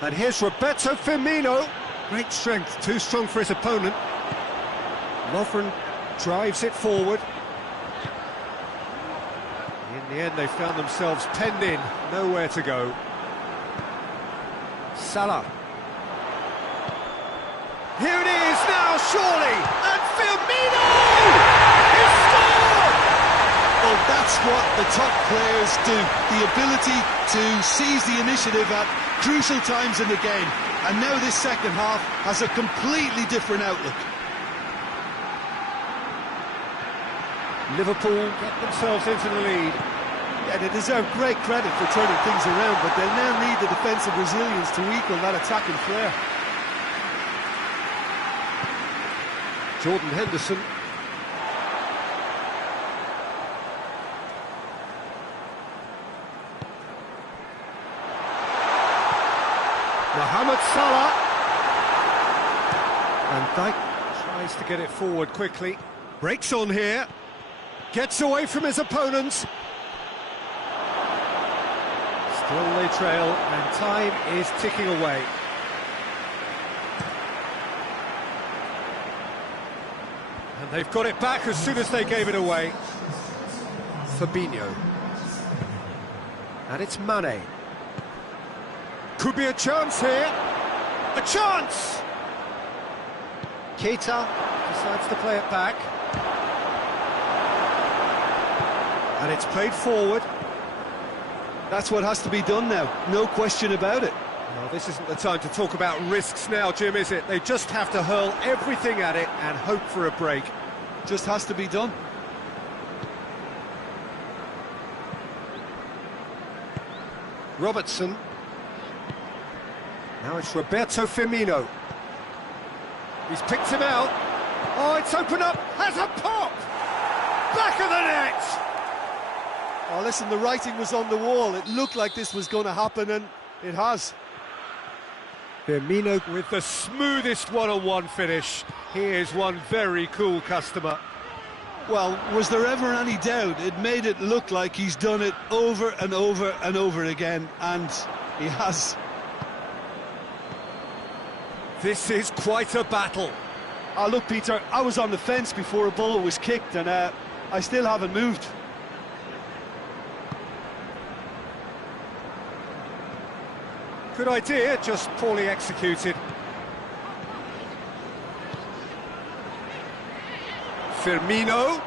And here's Roberto Firmino. Great strength, too strong for his opponent. Lovren drives it forward. In the end, they found themselves penned in, nowhere to go. Salah. Here it is now, surely, and Firmino! He scored! Well, that's what the top players do. The ability to seize the initiative at crucial times in the game. And now this second half has a completely different outlook. Liverpool get themselves into the lead. Yeah, they deserve great credit for turning things around, but they now need the defensive resilience to equal that attacking flair. Jordan Henderson. Mohamed Salah. And Dijk tries to get it forward quickly. Breaks on here. Gets away from his opponents. Still they trail, and time is ticking away. And they've got it back as soon as they gave it away. Fabinho. And it's Mane. Could be a chance here. A chance! Keita decides to play it back. And it's played forward. That's what has to be done now, no question about it. Well, this isn't the time to talk about risks now, Jim, is it? They just have to hurl everything at it and hope for a break. Just has to be done. Robertson. Now it's Roberto Firmino. He's picked him out. Oh, it's opened up. Has a pop! Back of the net! Oh, listen, the writing was on the wall. It looked like this was going to happen, and it has. Firmino with the smoothest one-on-one finish. He is one very cool customer. Well, was there ever any doubt? It made it look like he's done it over and over and over again, and he has. This is quite a battle. Oh, look, Peter, I was on the fence before a ball was kicked, and I still haven't moved. Good idea, just poorly executed. Firmino.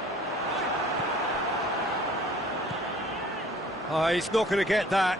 Oh, he's not going to get that.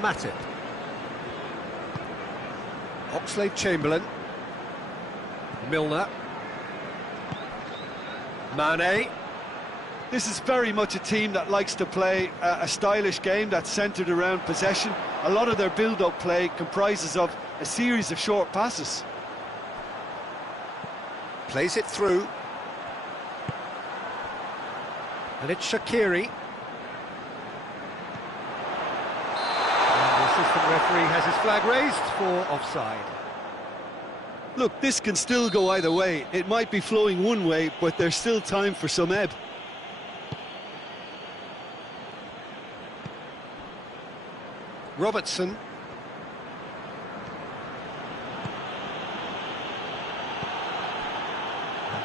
Matip. Oxlade-Chamberlain. Milner. Mane. This is very much a team that likes to play a stylish game that's centred around possession. A lot of their build-up play comprises of a series of short passes. Plays it through. And it's Shaqiri. And the assistant referee has his flag raised for offside. Look, this can still go either way. It might be flowing one way, but there's still time for some ebb. Robertson. And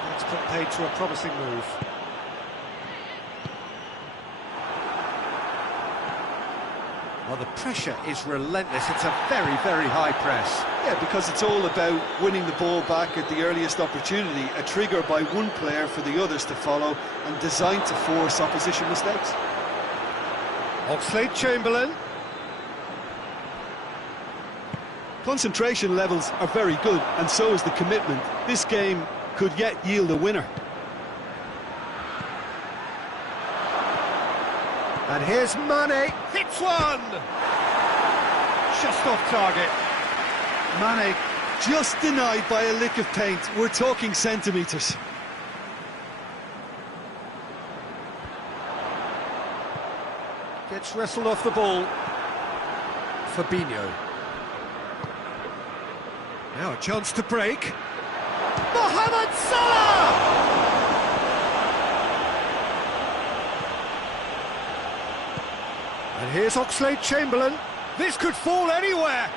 that's put paid to a promising move. Well, the pressure is relentless. It's a very, very high press. Yeah, because it's all about winning the ball back at the earliest opportunity, a trigger by one player for the others to follow and designed to force opposition mistakes. Oxlade-Chamberlain. Concentration levels are very good, and so is the commitment. This game could yet yield a winner. And here's Mane, hits one! Just off target. Mane just denied by a lick of paint. We're talking centimetres. Gets wrestled off the ball. Fabinho. Now a chance to break. Mohamed Salah! And here's Oxlade-Chamberlain. This could fall anywhere.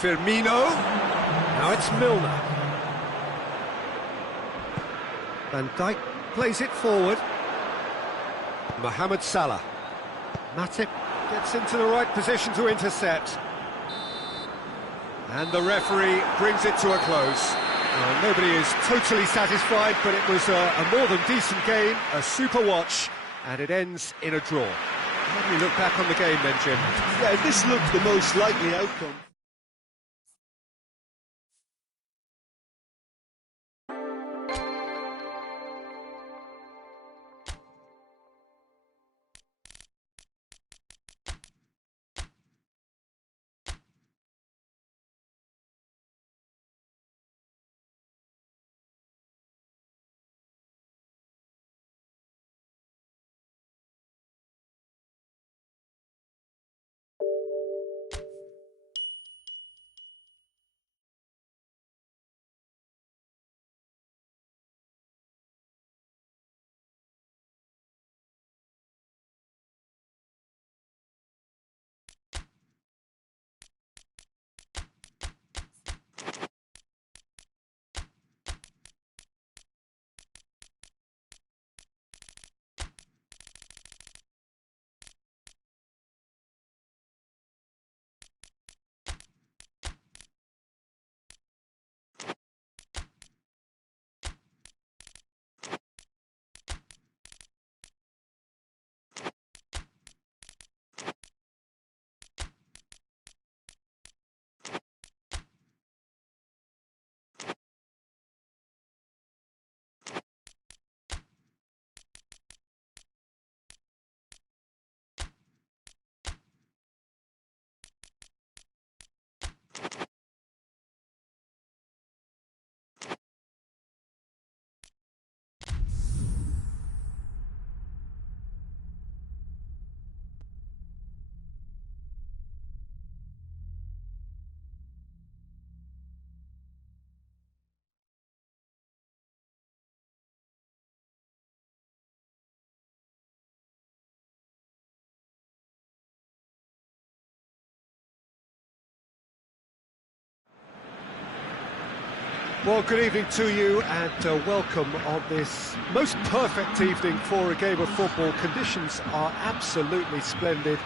Firmino. Now it's Milner. Van Dijk plays it forward. Mohamed Salah. Matip gets into the right position to intercept. And the referee brings it to a close. Nobody is totally satisfied, but it was a more than decent game, a super watch, and it ends in a draw. How do you look back on the game then, Jim? Yeah, this looked the most likely outcome. Well, good evening to you and welcome on this most perfect evening for a game of football. Conditions are absolutely splendid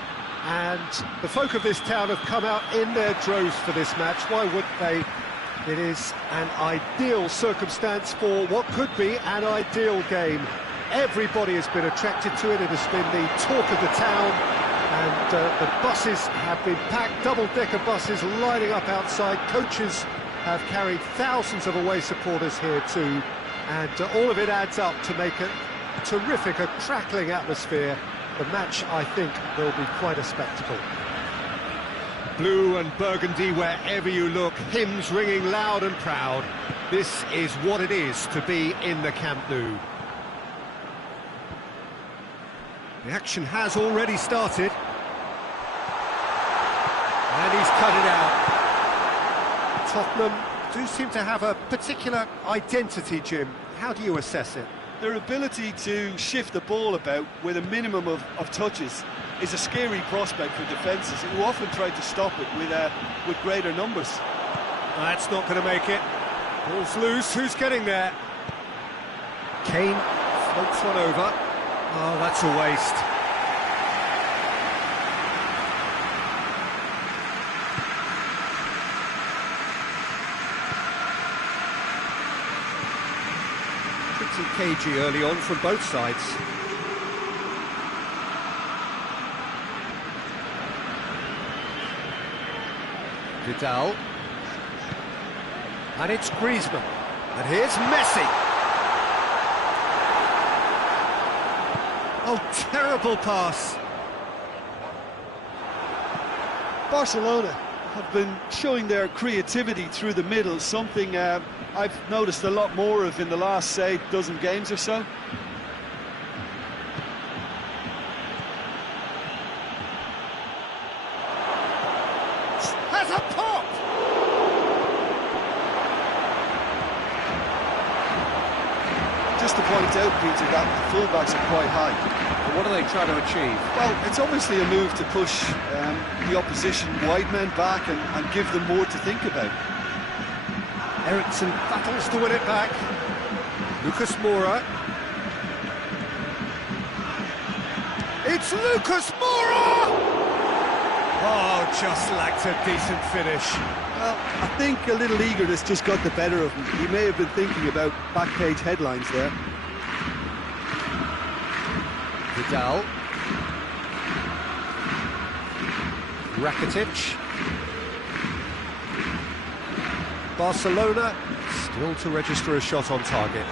and the folk of this town have come out in their droves for this match. Why wouldn't they? It is an ideal circumstance for what could be an ideal game. Everybody has been attracted to it. It has been the talk of the town. And the buses have been packed, double-decker buses lining up outside. Coaches have carried thousands of away supporters here too, and all of it adds up to make a terrific, a crackling atmosphere. The match, I think, will be quite a spectacle. Blue and burgundy wherever you look, hymns ringing loud and proud. This is what it is to be in the Camp Nou. The action has already started. And he's cut it out. Tottenham do seem to have a particular identity, Jim. How do you assess it? Their ability to shift the ball about with a minimum of touches is a scary prospect for defences who often try to stop it with greater numbers. That's not going to make it. Ball's loose, who's getting there? Kane floats one over. Oh, that's a waste. Pretty cagey early on from both sides. Vidal. And it's Griezmann. And here's Messi. Oh, terrible pass. Barcelona have been showing their creativity through the middle, something I've noticed a lot more of in the last, say, dozen games or so. Has a pop! Just to point out, Peter, that the fullbacks are quite high. What are they trying to achieve? Well, it's obviously a move to push the opposition wide men back and give them more to think about. Eriksen battles to win it back. Lucas Moura. It's Lucas Moura! Oh, just lacked a decent finish. Well, I think a little eagerness just got the better of him. He may have been thinking about back page headlines there. Vidal. Rakitic. Barcelona still to register a shot on target.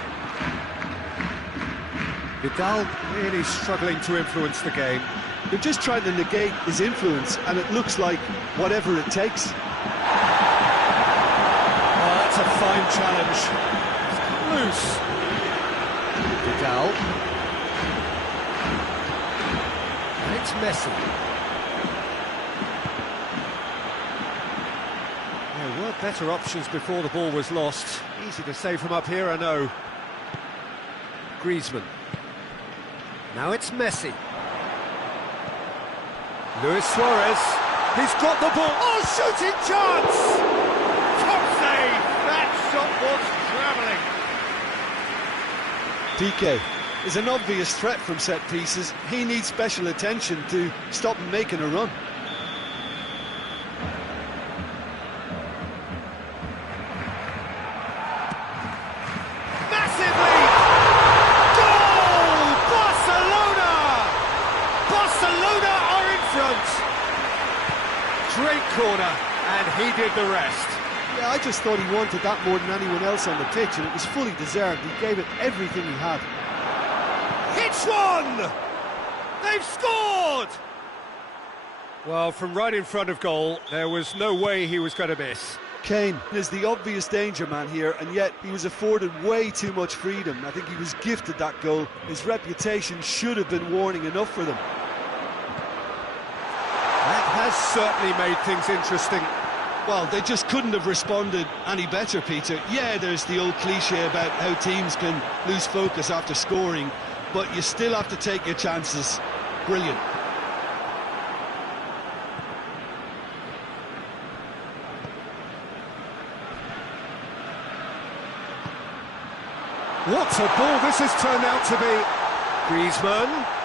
Vidal really struggling to influence the game. They're just trying to negate his influence, and it looks like whatever it takes. Oh, that's a fine challenge. It's loose. Vidal. And it's Messi. There were better options before the ball was lost. Easy to save from up here, I know. Griezmann. Now it's Messi. Luis Suarez. He's got the ball. Oh, shooting chance! Top save! That shot was travelling. PK is an obvious threat from set pieces. He needs special attention to stop him making a run. Great corner, and he did the rest. Yeah, I just thought he wanted that more than anyone else on the pitch, and it was fully deserved. He gave it everything he had. Hits one! They've scored! Well, from right in front of goal, there was no way he was going to miss. Kane is the obvious danger man here, and yet he was afforded way too much freedom. I think he was gifted that goal. His reputation should have been warning enough for them. That has certainly made things interesting. Well, they just couldn't have responded any better, Peter. Yeah, there's the old cliche about how teams can lose focus after scoring, but you still have to take your chances. Brilliant. What a ball this has turned out to be. Griezmann.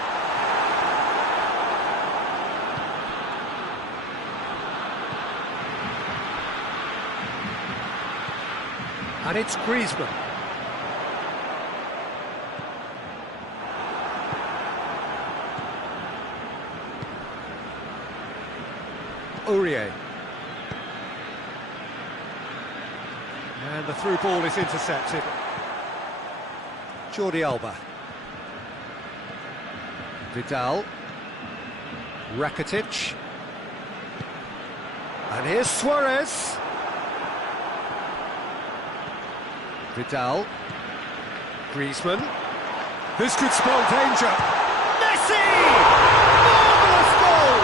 And it's Griezmann. Aurier. And the through ball is intercepted. Jordi Alba. Vidal. Rakitic. And here's Suarez. Vidal. Griezmann. This could spell danger. Messi! Marvellous goal!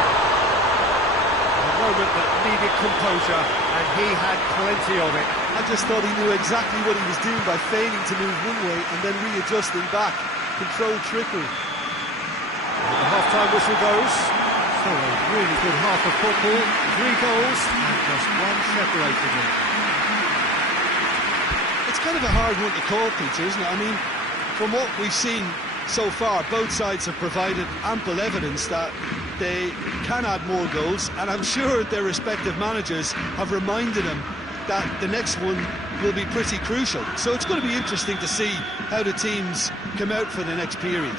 A moment that needed composure, and he had plenty of it. I just thought he knew exactly what he was doing by feigning to move one way and then readjusting back. Controlled trickery. And the half-time whistle goes. So a really good half of football. 3 goals and just one separating them. It's kind of a hard one to call, Peter, isn't it? I mean, from what we've seen so far, both sides have provided ample evidence that they can add more goals, and I'm sure their respective managers have reminded them that the next one will be pretty crucial. So it's going to be interesting to see how the teams come out for the next period.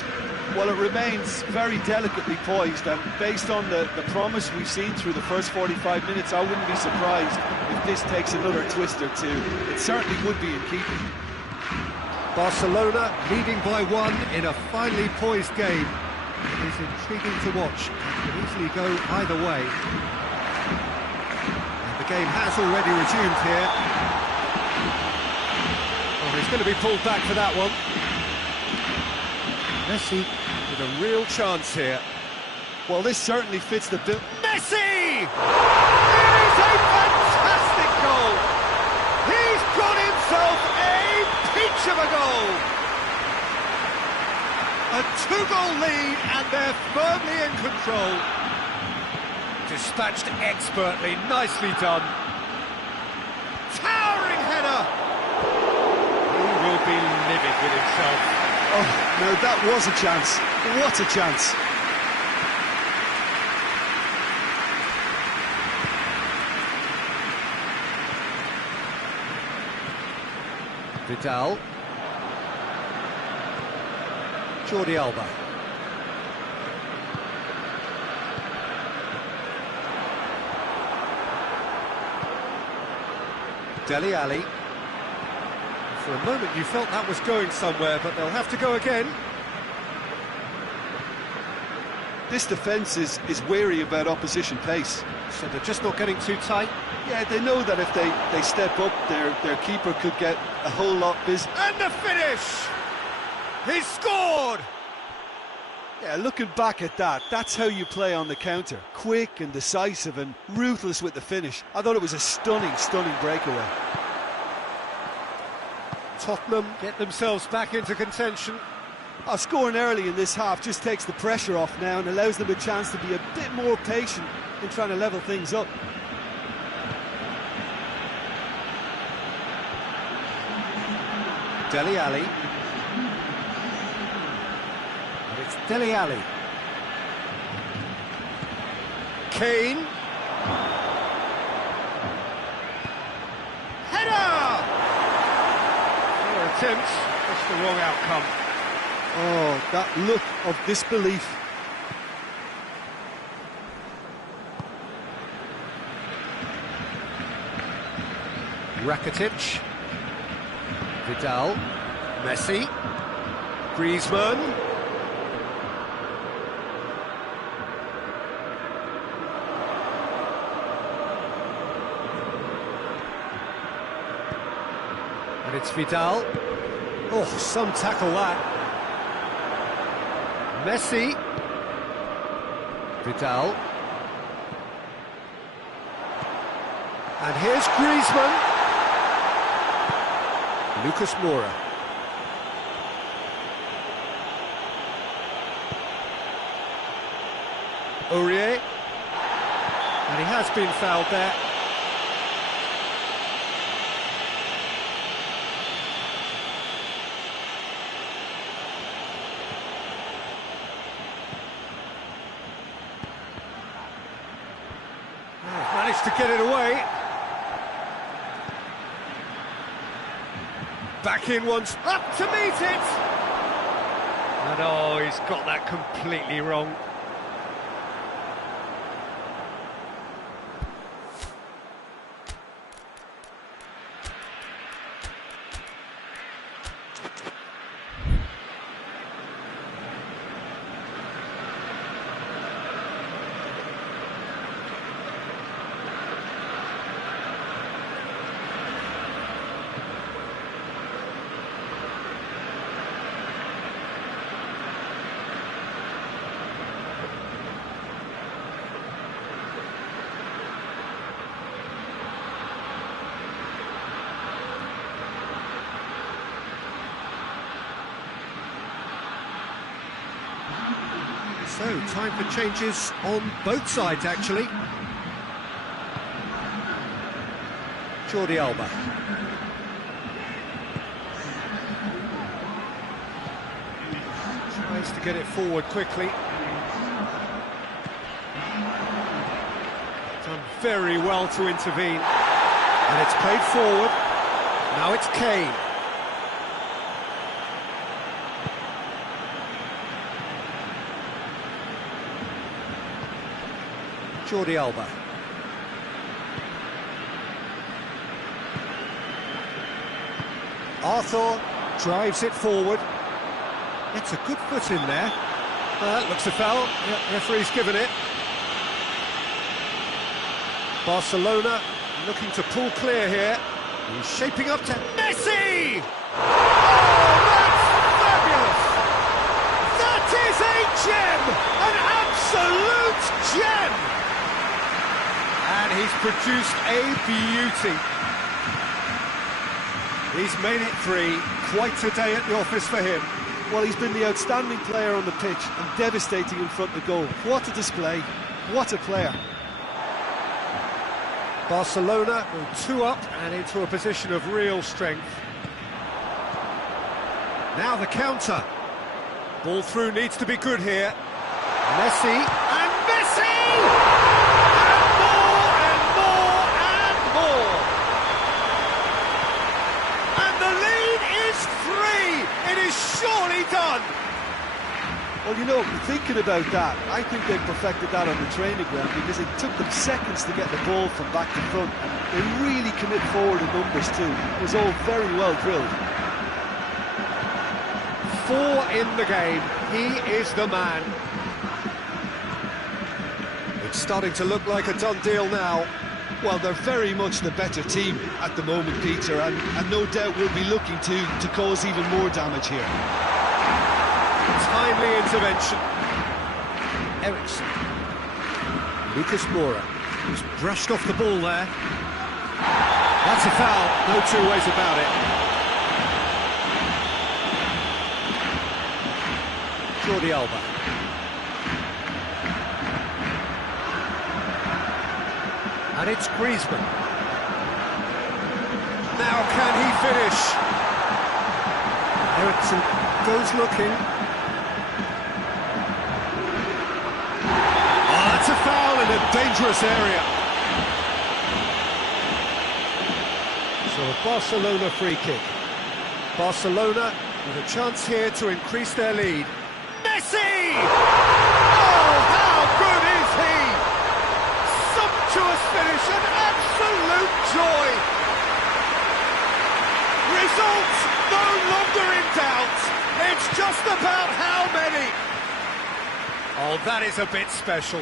Well, it remains very delicately poised, and based on the promise we've seen through the first 45 minutes, I wouldn't be surprised if this takes another twist or two. It certainly would be in keeping. Barcelona leading by 1 in a finely poised game. It is intriguing to watch and could easily go either way. And the game has already resumed here. Oh, he's going to be pulled back for that one. Messi with a real chance here. Well, this certainly fits the bill. Messi! It is a fantastic goal! He's got himself a peach of a goal! A 2-goal lead and they're firmly in control. Dispatched expertly, nicely done. Towering header! He will be livid with himself. Oh, no, that was a chance. What a chance. Vidal. Jordi Alba. Dele Alli. For a moment you felt that was going somewhere, but they'll have to go again. This defence is wary about opposition pace. So they're just not getting too tight. Yeah, they know that if they step up, their keeper could get a whole lot busy. And the finish! He's scored! Yeah, looking back at that, that's how you play on the counter. Quick and decisive and ruthless with the finish. I thought it was a stunning, stunning breakaway. Tottenham get themselves back into contention. Scoring early in this half just takes the pressure off now and allows them a chance to be a bit more patient in trying to level things up. Dele Alli. And it's Dele Alli. Kane. Header! Their attempts, just the wrong outcome. Oh, that look of disbelief. Rakitic. Vidal. Messi. Griezmann. And it's Vidal. Oh, some tackle that. Messi. Vidal. And here's Griezmann. Lucas Moura. Aurier. And he has been fouled there. Managed to get it away. Back in once, up to meet it! And oh, he's got that completely wrong. So, time for changes on both sides, actually. Jordi Alba. Tries to get it forward quickly. Done very well to intervene. And it's played forward. Now it's Kane. Jordi Alba. Arthur drives it forward. It's a good foot in there. That looks a foul. Yep, referee's given it. Barcelona looking to pull clear here. He's shaping up to Messi! Oh, that's fabulous! That is a gem! An absolute gem! And he's produced a beauty. He's made it 3. Quite a day at the office for him. Well, he's been the outstanding player on the pitch and devastating in front of goal. What a display. What a player. Barcelona go 2 up and into a position of real strength. Now the counter. Ball through needs to be good here. Messi, and Messi! And more, and more, and more! And the lead is 3! It is surely done! Well, you know, thinking about that, I think they perfected that on the training ground because it took them seconds to get the ball from back to front, and they really commit forward in numbers too. It was all very well drilled. 4 in the game. He is the man. It's starting to look like a done deal now. Well, they're very much the better team at the moment, Peter, and no doubt will be looking to cause even more damage here. Timely intervention. Ericsson. Lucas Moura, who's brushed off the ball there. That's a foul, no two ways about it. Jordi Alba. And it's Griezmann. Now can he finish? Ericsson goes looking. That's a foul in a dangerous area. So a Barcelona free kick. Barcelona with a chance here to increase their lead. Messi! Oh, how good is he? Sumptuous finish, an absolute joy. Results no longer in doubt. It's just about how many. Oh, that is a bit special.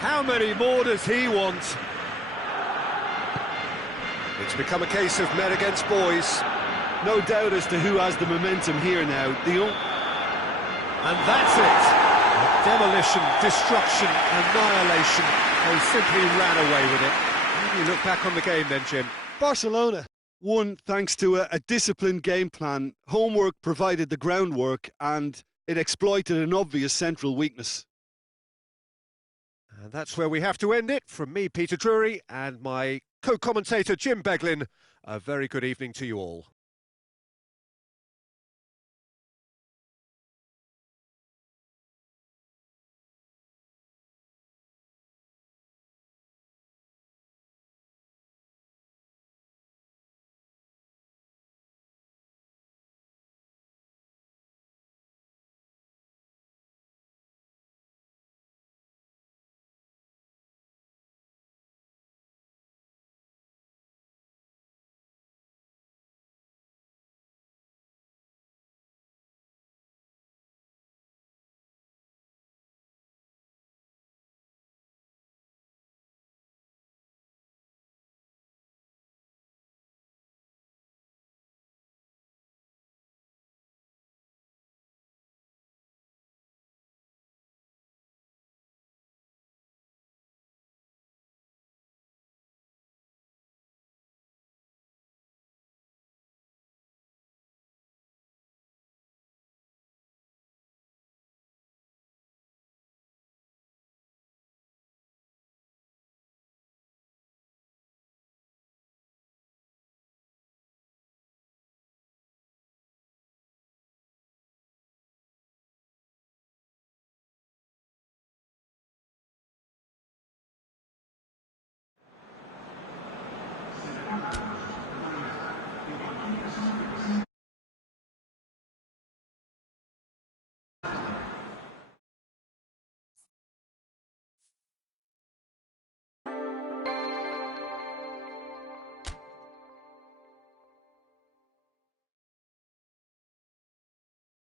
How many more does he want? It's become a case of men against boys. No doubt as to who has the momentum here now. And that's it. Demolition, destruction, annihilation. They simply ran away with it. How do you look back on the game then, Jim? Barcelona won thanks to a disciplined game plan. Homework provided the groundwork and it exploited an obvious central weakness. And that's where we have to end it. From me, Peter Drury, and my co-commentator, Jim Beglin, a very good evening to you all.